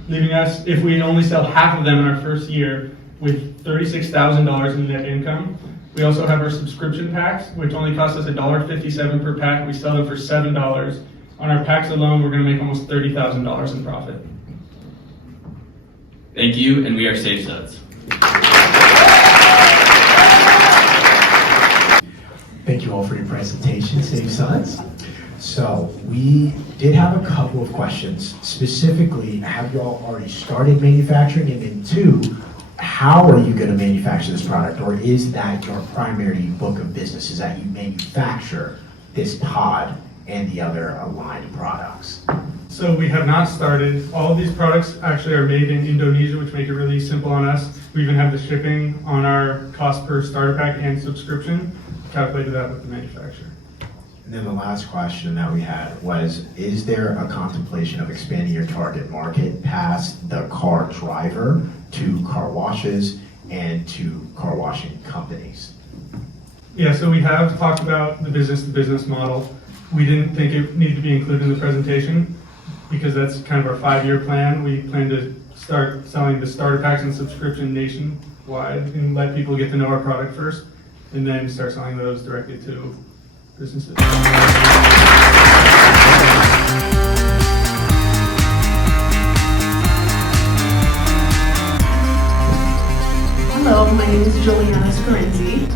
leaving us, if we only sell half of them in our first year, with $36,000 in net income. We also have our subscription packs, which only cost us $1.57 per pack. We sell them for $7. On our packs alone, we're going to make almost $30,000 in profit. Thank you, and we are SafeSuds. Thank you all for your presentation, SafeSuds. So we did have a couple of questions. Specifically, have you all already started manufacturing? And then 2, how are you going to manufacture this product? Or is that your primary book of business, is that you manufacture this pod and the other aligned products? So we have not started. All of these products actually are made in Indonesia, which make it really simple on us. We even have the shipping on our cost per starter pack and subscription, calculated that with the manufacturer. And then the last question that we had was, is there a contemplation of expanding your target market past the car driver to car washes and to car washing companies? Yeah, so we have talked about the business-to-business model. We didn't think it needed to be included in the presentation because that's kind of our 5-year plan. We plan to start selling the starter packs and subscription nationwide and let people get to know our product first, and then start selling those directly to businesses. Hello, my name is Juliana Scarenzi.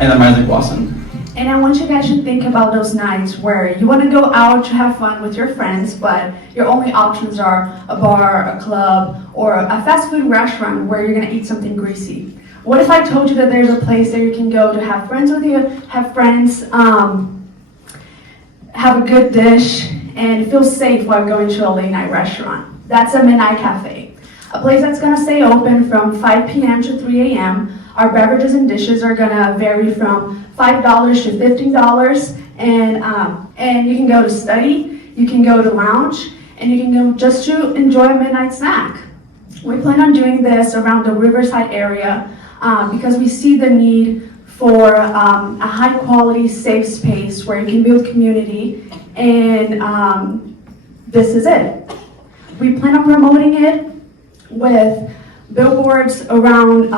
And I'm Isaac Wasson. And I want you guys to think about those nights where you want to go out to have fun with your friends, but your only options are a bar, a club, or a fast food restaurant where you're going to eat something greasy. What if I told you that there's a place that you can go to have friends with you, have friends, have a good dish, and feel safe while going to a late night restaurant? That's a Midnight Cafe, a place that's going to stay open from 5 p.m. to 3 a.m. Our beverages and dishes are going to vary from $5 to $15, and you can go to study, you can go to lounge, and you can go just to enjoy a midnight snack. We plan on doing this around the Riverside area because we see the need for a high quality, safe space where you can build community, and this is it. We plan on promoting it with billboards around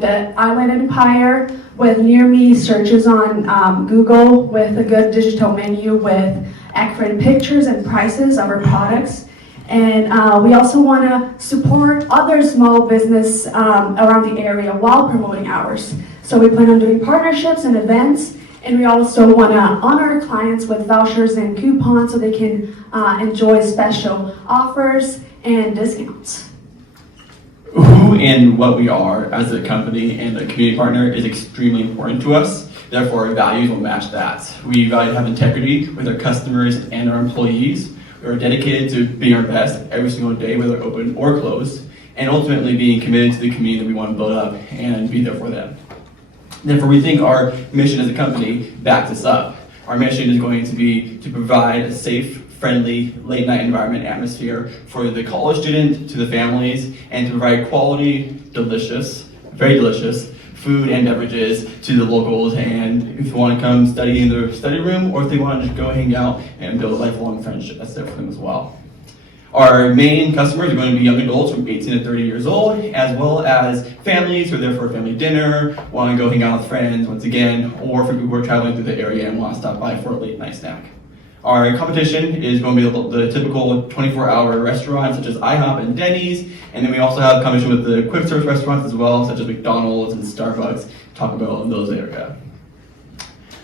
the Island Empire with near me searches on Google with a good digital menu with accurate pictures and prices of our products. And we also want to support other small business around the area while promoting ours. So we plan on doing partnerships and events, and we also want to honor our clients with vouchers and coupons so they can enjoy special offers and discounts. Who and what we are as a company and a community partner is extremely important to us. Therefore, our values will match that. We value to have integrity with our customers and our employees. We are dedicated to being our best every single day, whether open or closed, and ultimately being committed to the community that we want to build up and be there for them. Therefore, we think our mission as a company backs us up. Our mission is going to be to provide a safe, friendly, late night environment atmosphere for the college student, to the families, and to provide quality, delicious, very delicious food and beverages to the locals, and if you want to come study in the study room, or if they want to just go hang out and build a lifelong friendship, that's there for them as well. Our main customers are going to be young adults from 18 to 30 years old, as well as families who are there for a family dinner, want to go hang out with friends once again, or for people who are traveling through the area and want to stop by for a late night snack. Our competition is going to be the typical 24-hour restaurants such as IHOP and Denny's, and then we also have competition with the quick service restaurants as well, such as McDonald's and Starbucks, Taco Bell, and those areas.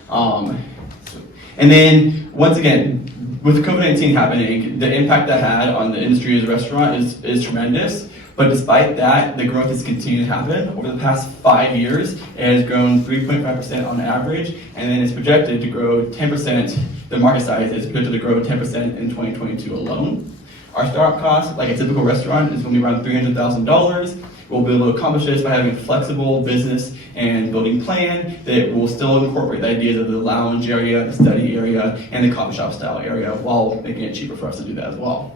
And then, once again, with COVID-19 happening, the impact that had on the industry as a restaurant is tremendous. But despite that, the growth has continued to happen. Over the past 5 years, it has grown 3.5% on average, and then it's projected to grow 10%. The market size is projected to grow 10% in 2022 alone. Our startup cost, like a typical restaurant, is going to be around $300,000. We'll be able to accomplish this by having a flexible business and building plan that will still incorporate the ideas of the lounge area, the study area, and the coffee shop style area, while making it cheaper for us to do that as well.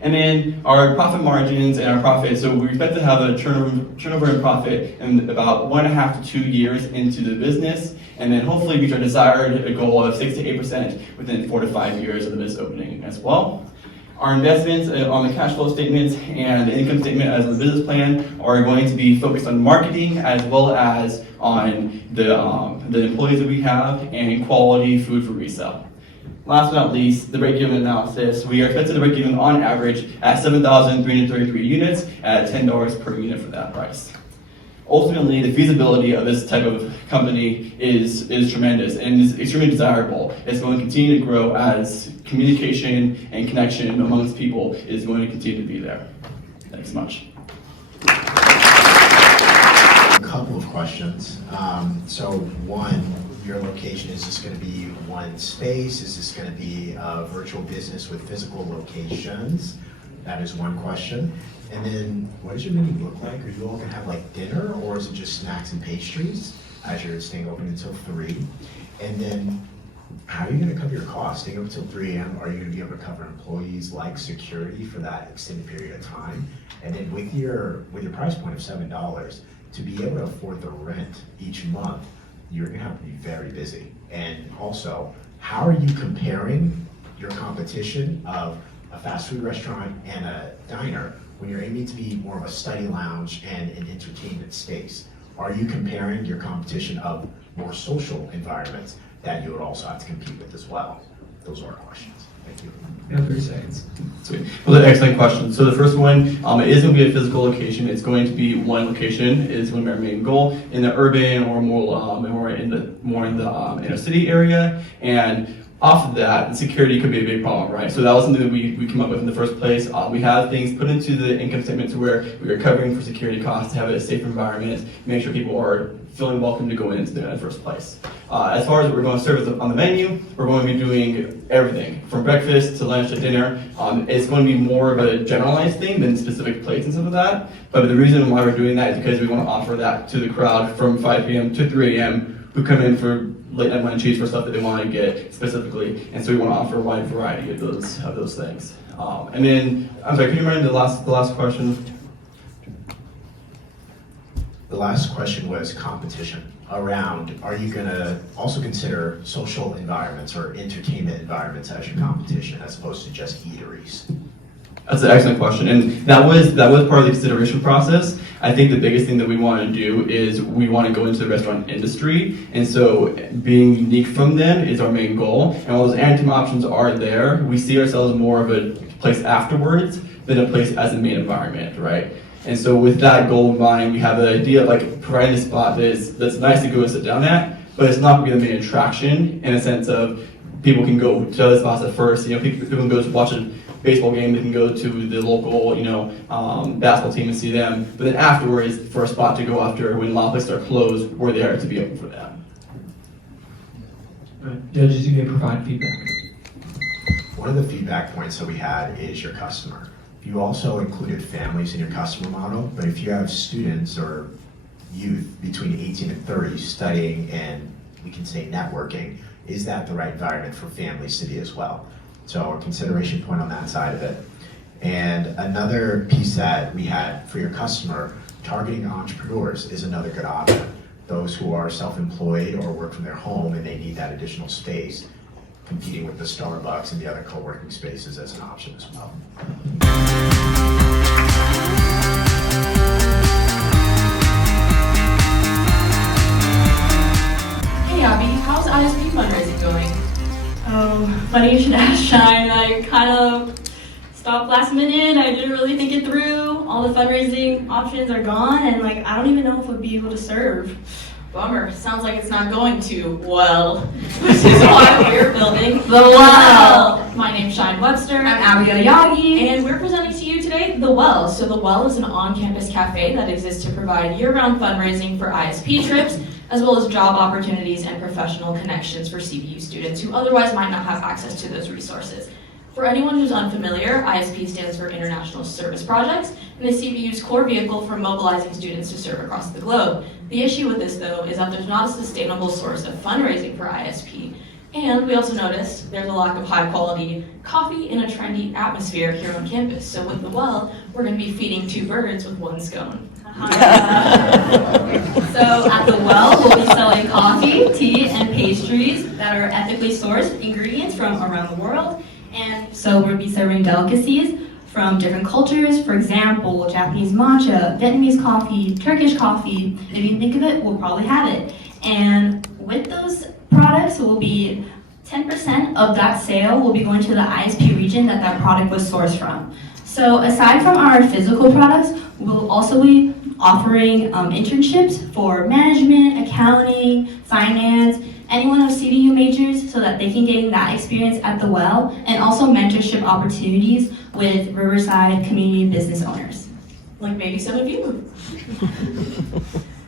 And then our profit margins and our profit, so we expect to have a turnover and profit in about 1.5 to 2 years into the business, and then hopefully reach our desired goal of 6 to 8% within 4 to 5 years of the business opening as well. Our investments on the cash flow statements and the income statement as the business plan are going to be focused on marketing as well as on the employees that we have and quality food for resale. Last but not least, the break-even analysis. We are expected to break even on average at 7,333 units at $10 per unit for that price. Ultimately, the feasibility of this type of company is tremendous and is extremely desirable. It's going to continue to grow as communication and connection amongst people is going to continue to be there. Thanks so much. A couple of questions. So one, your location, is this going to be one space? Is this going to be a virtual business with physical locations? That is one question. And then what does your menu look like? Are you all going to have like dinner, or is it just snacks and pastries as you're staying open until 3? And then how are you going to cover your costs? Staying open until 3 a.m., are you going to be able to cover employees like security for that extended period of time? And then with your price point of $7, to be able to afford the rent each month, you're going to have to be very busy. And also, how are you comparing your competition of a fast food restaurant and a diner when you're aiming to be more of a study lounge and an entertainment space? Are you comparing your competition of more social environments that you would also have to compete with as well? Those are our questions. Thank you. Yeah, 30 seconds. Sweet. Well, excellent question. So the first one, it is going to be a physical location. It's going to be one location. It's going to be our main goal in the urban or more in the inner city area. And off of that, security could be a big problem, right? So that was something that we came up with in the first place. We have things put into the income statement to where we are covering for security costs to have a safe environment, make sure people are feeling welcome to go into there in the first place. As far as what we're going to serve on the menu, we're going to be doing everything from breakfast to lunch to dinner. It's going to be more of a generalized thing than specific plates and stuff like that. But the reason why we're doing that is because we want to offer that to the crowd from 5 p.m. to 3 a.m. who come in for late night munchies for stuff that they want to get specifically. And so we want to offer a wide variety of those things. And then, I'm sorry, can you remember the last question? The last question was competition around, are you going to also consider social environments or entertainment environments as your competition as opposed to just eateries? That's an excellent question, and that was part of the consideration process. I think the biggest thing that we want to do is we want to go into the restaurant industry, and so being unique from them is our main goal. And while those anti options are there, we see ourselves more of a place afterwards than a place as a main environment, right? And so with that goal in mind, we have the idea of like providing a spot that's nice to go and sit down at, but it's not going to be the main attraction in a sense of people can go to other spots at first. You know, people can go to watch a baseball game, they can go to the local, basketball team and see them. But then afterwards, for a spot to go after when a lot of places are closed, we're there to be open for that. Judges, you may provide feedback. One of the feedback points that we had is your customer. You also included families in your customer model, but if you have students or youth between 18 and 30 studying and we can say networking, is that the right environment for family city as well? So a consideration point on that side of it. And another piece that we had for your customer, targeting entrepreneurs is another good option. Those who are self-employed or work from their home and they need that additional space, competing with the Starbucks and the other co-working spaces as an option as well. Hey Abby, how's ISP fundraising going? Oh, funny you should ask, Shine. I kind of stopped last minute. I didn't really think it through. All the fundraising options are gone, and I don't even know if we'll be able to serve. Bummer, sounds like it's not going too well. Which is why we're building The Well. My name's Shine Webster. I'm Abigail Yagi. And we're presenting to you today The Well. So The Well is an on-campus cafe that exists to provide year-round fundraising for ISP trips, as well as job opportunities and professional connections for CBU students who otherwise might not have access to those resources. For anyone who's unfamiliar, ISP stands for International Service Projects, and is CBU's core vehicle for mobilizing students to serve across the globe. The issue with this, though, is that there's not a sustainable source of fundraising for ISP. And we also noticed there's a lack of high-quality coffee in a trendy atmosphere here on campus. So with The Well, we're going to be feeding two birds with one scone. So at The Well, we'll be selling coffee, tea, and pastries that are ethically sourced ingredients from around the world. And so we'll be serving delicacies from different cultures. For example, Japanese matcha, Vietnamese coffee, Turkish coffee. If you think of it, we'll probably have it. And with those products, will be 10% of that sale will be going to the ISP region that product was sourced from. So aside from our physical products, we'll also be offering internships for management, accounting, finance, anyone of CBU majors, so that they can gain that experience at The Well, and also mentorship opportunities with Riverside community business owners. Like maybe some of you.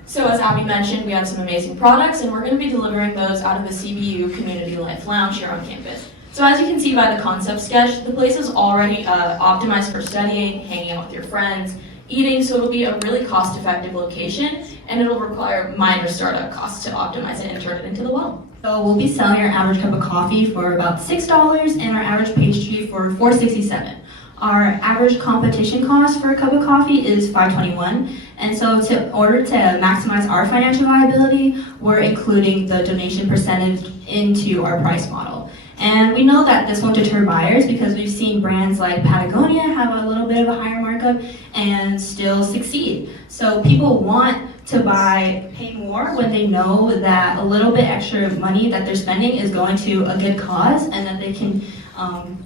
So as Abby mentioned, we have some amazing products, and we're going to be delivering those out of the CBU Community Life Lounge here on campus. So as you can see by the concept sketch, the place is already optimized for studying, hanging out with your friends, eating, so it'll be a really cost-effective location, and it'll require minor startup costs to optimize it and turn it into The Well. So we'll be selling our average cup of coffee for about $6 and our average pastry for $4.67. Our average competition cost for a cup of coffee is $5.21. And so in order to maximize our financial viability, we're including the donation percentage into our price model. And we know that this won't deter buyers because we've seen brands like Patagonia have a little bit of a higher markup and still succeed. So people want to pay more when they know that a little bit extra money that they're spending is going to a good cause, and that they can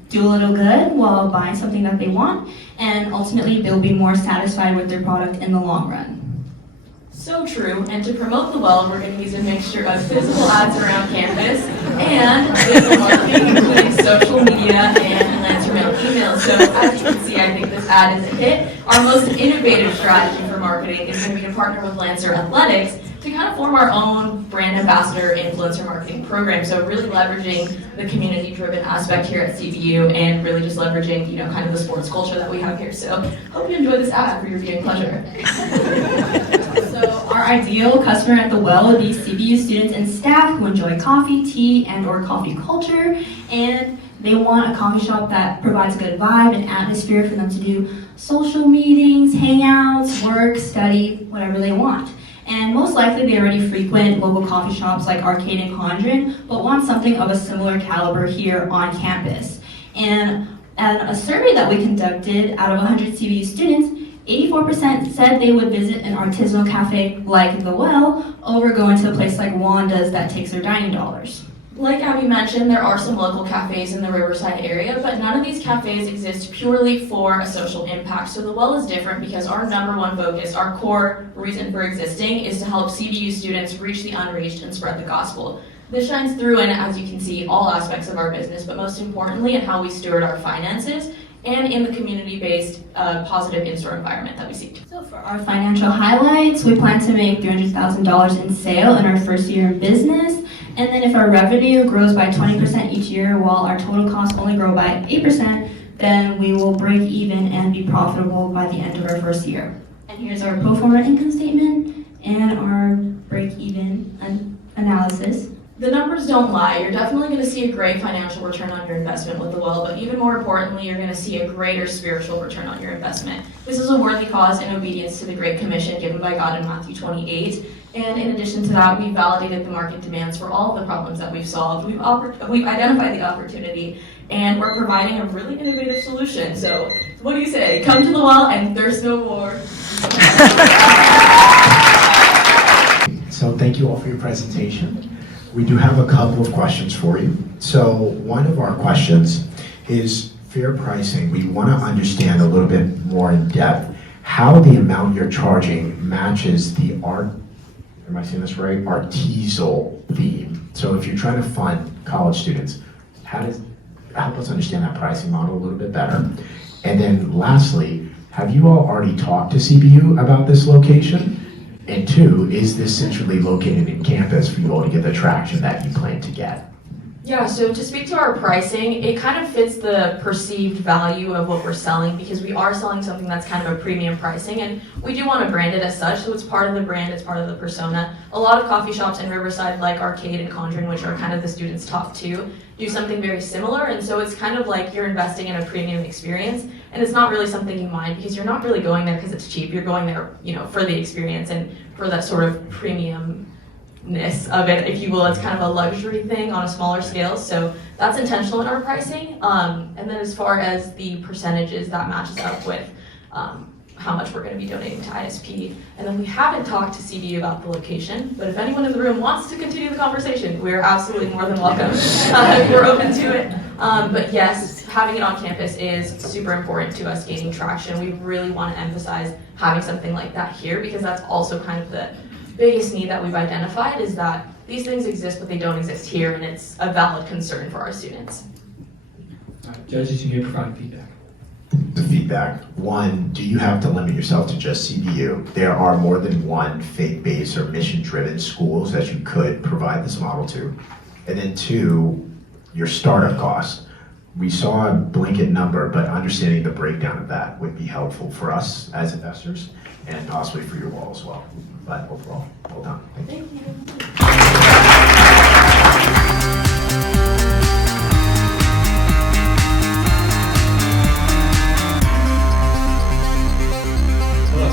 do a little good while buying something that they want, and ultimately they'll be more satisfied with their product in the long run. So true, and to promote The Well, we're going to use a mixture of physical ads around campus and digital marketing, including social media and Lancer mail emails. So as you can see, I think this ad is a hit. Our most innovative strategy for marketing is going to be to partner with Lancer Athletics to kind of form our own brand ambassador influencer marketing program. So really leveraging the community-driven aspect here at CBU and really just leveraging, kind of the sports culture that we have here. So hope you enjoy this ad for your viewing pleasure. So our ideal customer at The Well would be CBU students and staff who enjoy coffee, tea, and/or coffee culture, and they want a coffee shop that provides a good vibe and atmosphere for them to do social meetings, hangouts, work, study, whatever they want. And most likely they already frequent local coffee shops like Arcade and Condren, but want something of a similar caliber here on campus. And And a survey that we conducted out of 100 CBU students, 84% said they would visit an artisanal cafe like The Well over going to a place like Wanda's that takes their dining dollars. Like Abby mentioned, there are some local cafes in the Riverside area, but none of these cafes exist purely for a social impact. So The Well is different because our number one focus, our core reason for existing, is to help CBU students reach the unreached and spread the gospel. This shines through in, as you can see, all aspects of our business, but most importantly in how we steward our finances and in the community-based positive in-store environment that we seek. So for our financial highlights, we plan to make $300,000 in sale in our first year in business. And then if our revenue grows by 20% each year while our total costs only grow by 8%, then we will break even and be profitable by the end of our first year. And here's our pro forma income statement and our break-even analysis. The numbers don't lie. You're definitely going to see a great financial return on your investment with The Well, but even more importantly, you're going to see a greater spiritual return on your investment. This is a worthy cause in obedience to the Great Commission given by God in Matthew 28. And in addition to that, we've validated the market demands for all of the problems that we've solved. We've identified the opportunity, and we're providing a really innovative solution. So what do you say? Come to The Well and thirst no more. So thank you all for your presentation. We do have a couple of questions for you. So one of our questions is fair pricing. We want to understand a little bit more in depth how the amount you're charging matches the am I saying this right? Artisanal theme. So if you're trying to fund college students, help us understand that pricing model a little bit better. And then lastly, have you all already talked to CBU about this location? And two, is this centrally located in campus for you all to get the traction that you plan to get? Yeah, so to speak to our pricing, it kind of fits the perceived value of what we're selling because we are selling something that's kind of a premium pricing, and we do want to brand it as such, so it's part of the brand, it's part of the persona. A lot of coffee shops in Riverside, like Arcade and Conjuring, which are kind of the students' top two, do something very similar, and so it's kind of like you're investing in a premium experience, and it's not really something you mind because you're not really going there because it's cheap, you're going there, for the experience and for that sort of premium of it, if you will. It's kind of a luxury thing on a smaller scale, so that's intentional in our pricing. And then as far as the percentages, that matches up with how much we're going to be donating to ISP. And then we haven't talked to CBU about the location, but if anyone in the room wants to continue the conversation, we're absolutely more than welcome. We're open to it. But yes, having it on campus is super important to us gaining traction. We really want to emphasize having something like that here because that's also kind of the biggest need that we've identified is that these things exist, but they don't exist here, and it's a valid concern for our students. Judges, you may provide feedback. The feedback. One, do you have to limit yourself to just CBU? There are more than one faith-based or mission-driven schools that you could provide this model to. And then two, your startup costs. We saw a blanket number, but understanding the breakdown of that would be helpful for us as investors and possibly for you all as well. But overall, well done. Thank you. Hello,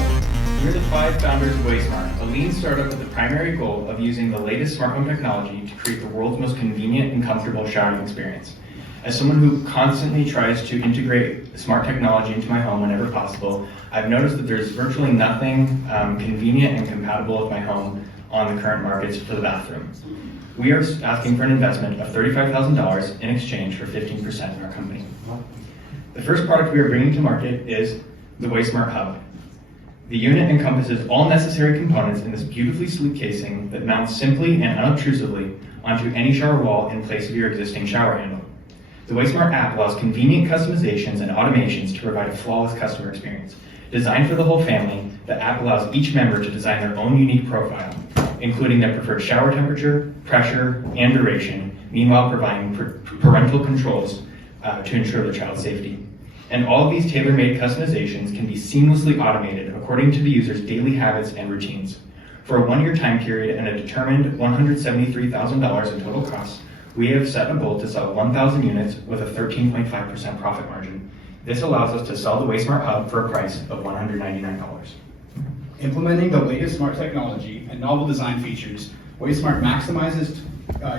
we're the 5 founders of waiSmart, a lean startup with the primary goal of using the latest smart home technology to create the world's most convenient and comfortable showering experience. As someone who constantly tries to integrate smart technology into my home whenever possible, I've noticed that there's virtually nothing convenient and compatible with my home on the current markets for the bathroom. We are asking for an investment of $35,000 in exchange for 15% in our company. The first product we are bringing to market is the waiSmart Hub. The unit encompasses all necessary components in this beautifully sleek casing that mounts simply and unobtrusively onto any shower wall in place of your existing shower handle. The waiSmart app allows convenient customizations and automations to provide a flawless customer experience. Designed for the whole family, the app allows each member to design their own unique profile, including their preferred shower temperature, pressure, and duration, meanwhile providing parental controls to ensure their child's safety. And all of these tailor-made customizations can be seamlessly automated according to the user's daily habits and routines. For a 1-year time period and a determined $173,000 in total costs, we have set a goal to sell 1,000 units with a 13.5% profit margin. This allows us to sell the waiSmart Hub for a price of $199. Implementing the latest smart technology and novel design features, waiSmart maximizes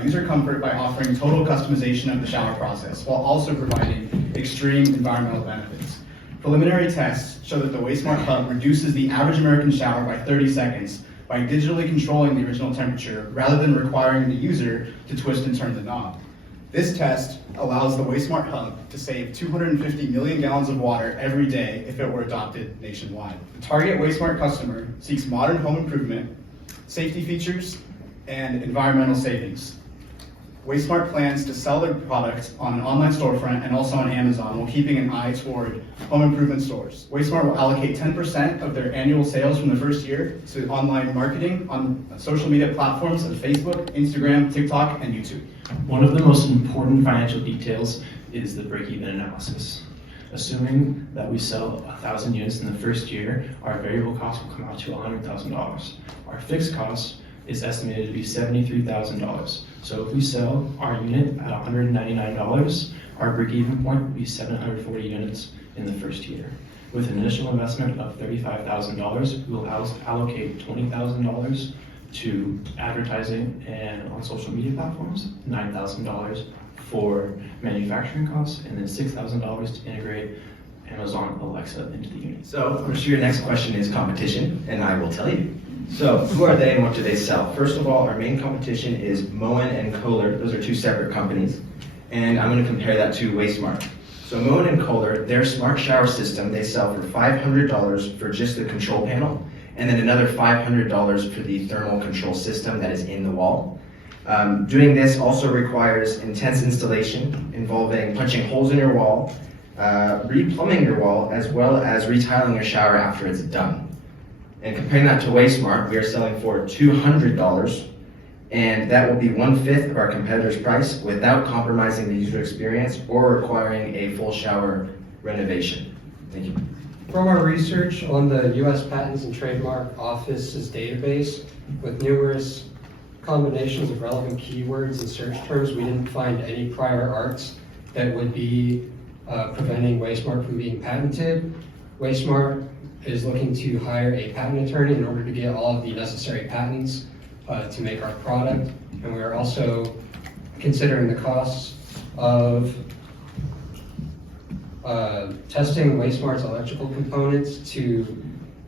user comfort by offering total customization of the shower process, while also providing extreme environmental benefits. Preliminary tests show that the waiSmart Hub reduces the average American shower by 30 seconds by digitally controlling the original temperature rather than requiring the user to twist and turn the knob. This test allows the waiSmart Hub to save 250 million gallons of water every day if it were adopted nationwide. The target waiSmart customer seeks modern home improvement, safety features, and environmental savings. waiSmart plans to sell their products on an online storefront and also on Amazon while keeping an eye toward home improvement stores. waiSmart will allocate 10% of their annual sales from the first year to online marketing on social media platforms of Facebook, Instagram, TikTok, and YouTube. One of the most important financial details is the break-even analysis. Assuming that we sell 1,000 units in the first year, our variable cost will come out to $100,000. Our fixed cost is estimated to be $73,000. So if we sell our unit at $199, our break-even point will be 740 units in the first year. With an initial investment of $35,000, we will allocate $20,000 to advertising and on social media platforms, $9,000 for manufacturing costs, and then $6,000 to integrate Amazon Alexa into the unit. So I'm sure your next question is competition, and I will tell you. So who are they and what do they sell? First of all, our main competition is Moen and Kohler. Those are two separate companies. And I'm going to compare that to waiSmart. So Moen and Kohler, their smart shower system, they sell for $500 for just the control panel, and then another $500 for the thermal control system that is in the wall. Doing this also requires intense installation involving punching holes in your wall, re-plumbing your wall, as well as retiling your shower after it's done. And comparing that to waiSmart, we are selling for $200, and that will be 1/5 of our competitor's price without compromising the user experience or requiring a full shower renovation. Thank you. From our research on the U.S. Patents and Trademark Office's database, with numerous combinations of relevant keywords and search terms, we didn't find any prior arts that would be preventing waiSmart from being patented. waiSmart is looking to hire a patent attorney in order to get all of the necessary patents to make our product, and we are also considering the costs of testing waiSmart's electrical components to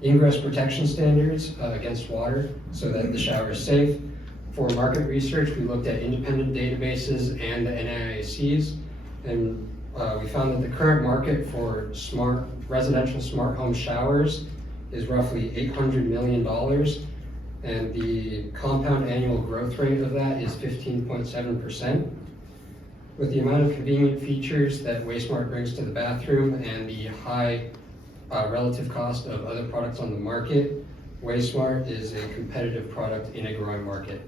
ingress protection standards against water so that the shower is safe. For market research, we looked at independent databases and the NAICs, and we found that the current market for residential smart home showers is roughly $800 million, and the compound annual growth rate of that is 15.7%. With the amount of convenient features that waiSmart brings to the bathroom and the high relative cost of other products on the market, waiSmart is a competitive product in a growing market.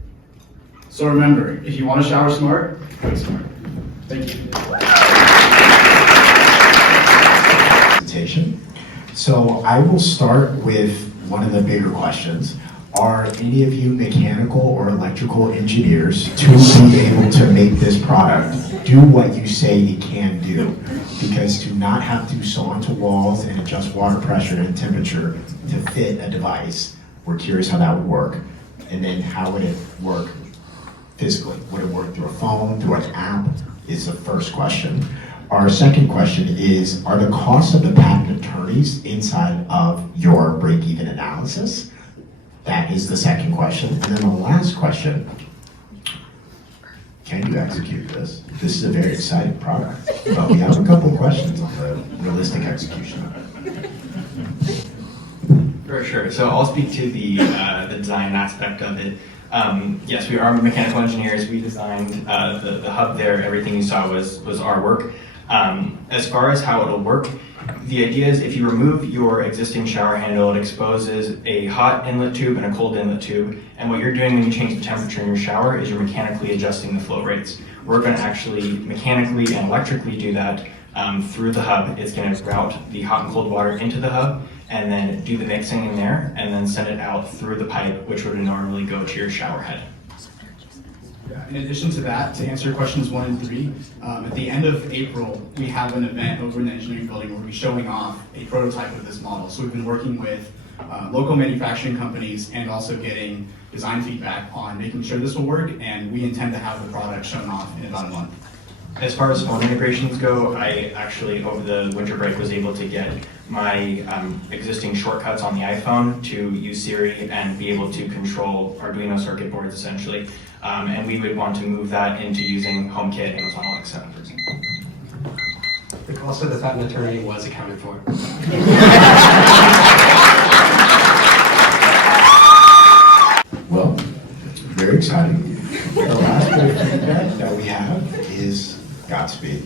So remember, if you want to shower smart, waiSmart. Thank you. Presentation. So I will start with one of the bigger questions. Are any of you mechanical or electrical engineers to be able to make this product do what you say it can do? Because to not have to sew onto walls and adjust water pressure and temperature to fit a device, we're curious how that would work. And then how would it work physically? Would it work through a phone, through an app, is the first question. Our second question is, are the costs of the patent attorneys inside of your break-even analysis? That is the second question. And then the last question, can you execute this? This is a very exciting product, but we have a couple of questions on the realistic execution of it. For sure. So I'll speak to the design aspect of it. Yes, we are mechanical engineers. We designed the hub there. Everything you saw was our work. As far as how it'll work, the idea is if you remove your existing shower handle, it exposes a hot inlet tube and a cold inlet tube. And what you're doing when you change the temperature in your shower is you're mechanically adjusting the flow rates. We're going to actually mechanically and electrically do that through the hub. It's going to route the hot and cold water into the hub and then do the mixing in there and then send it out through the pipe, which would normally go to your shower head. In addition to that, to answer questions 1 and 3, at the end of April, we have an event over in the engineering building where we'll be showing off a prototype of this model. So we've been working with local manufacturing companies and also getting design feedback on making sure this will work, and we intend to have the product shown off in about a month. As far as phone integrations go, I actually, over the winter break, was able to get my existing shortcuts on the iPhone to use Siri and be able to control Arduino circuit boards, essentially. And we would want to move that into using HomeKit, Amazon Alexa, for example. The cost of the patent attorney was accounted for. Well, very exciting. The last bit of feedback that we have is Godspeed.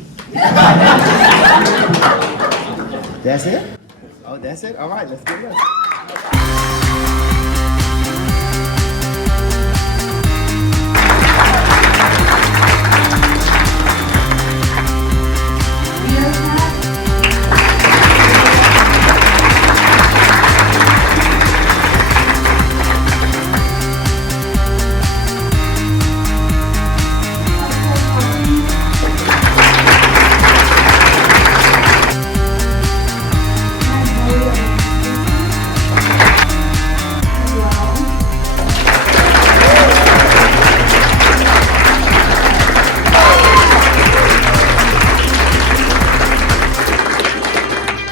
That's it? Oh, that's it? All right, let's get it.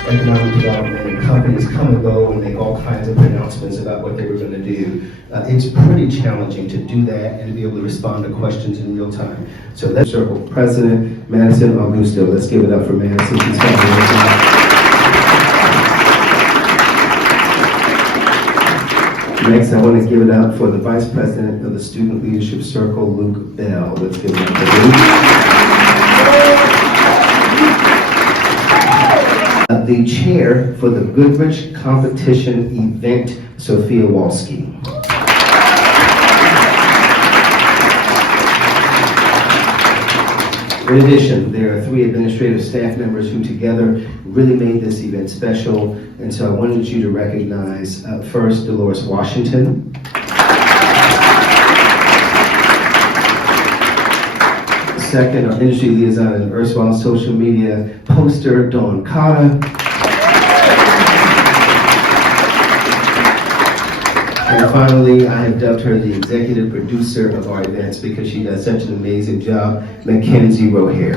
Economic development, companies come and go and make all kinds of pronouncements about what they were going to do. It's pretty challenging to do that and to be able to respond to questions in real time. So that's Circle President Madison Augusto. Let's give it up for Madison. She's Next, I want to give it up for the Vice President of the Student Leadership Circle, Luke Bell. Let's give it up for Luke. The chair for the Goodrich competition event, Sophia Walski. In addition, there are 3 administrative staff members who together really made this event special, and so I wanted you to recognize first Dolores Washington. Second, our industry liaison and erstwhile social media poster, Dawn Cotta. And finally, I have dubbed her the executive producer of our events because she does such an amazing job, Mackenzie Rohair.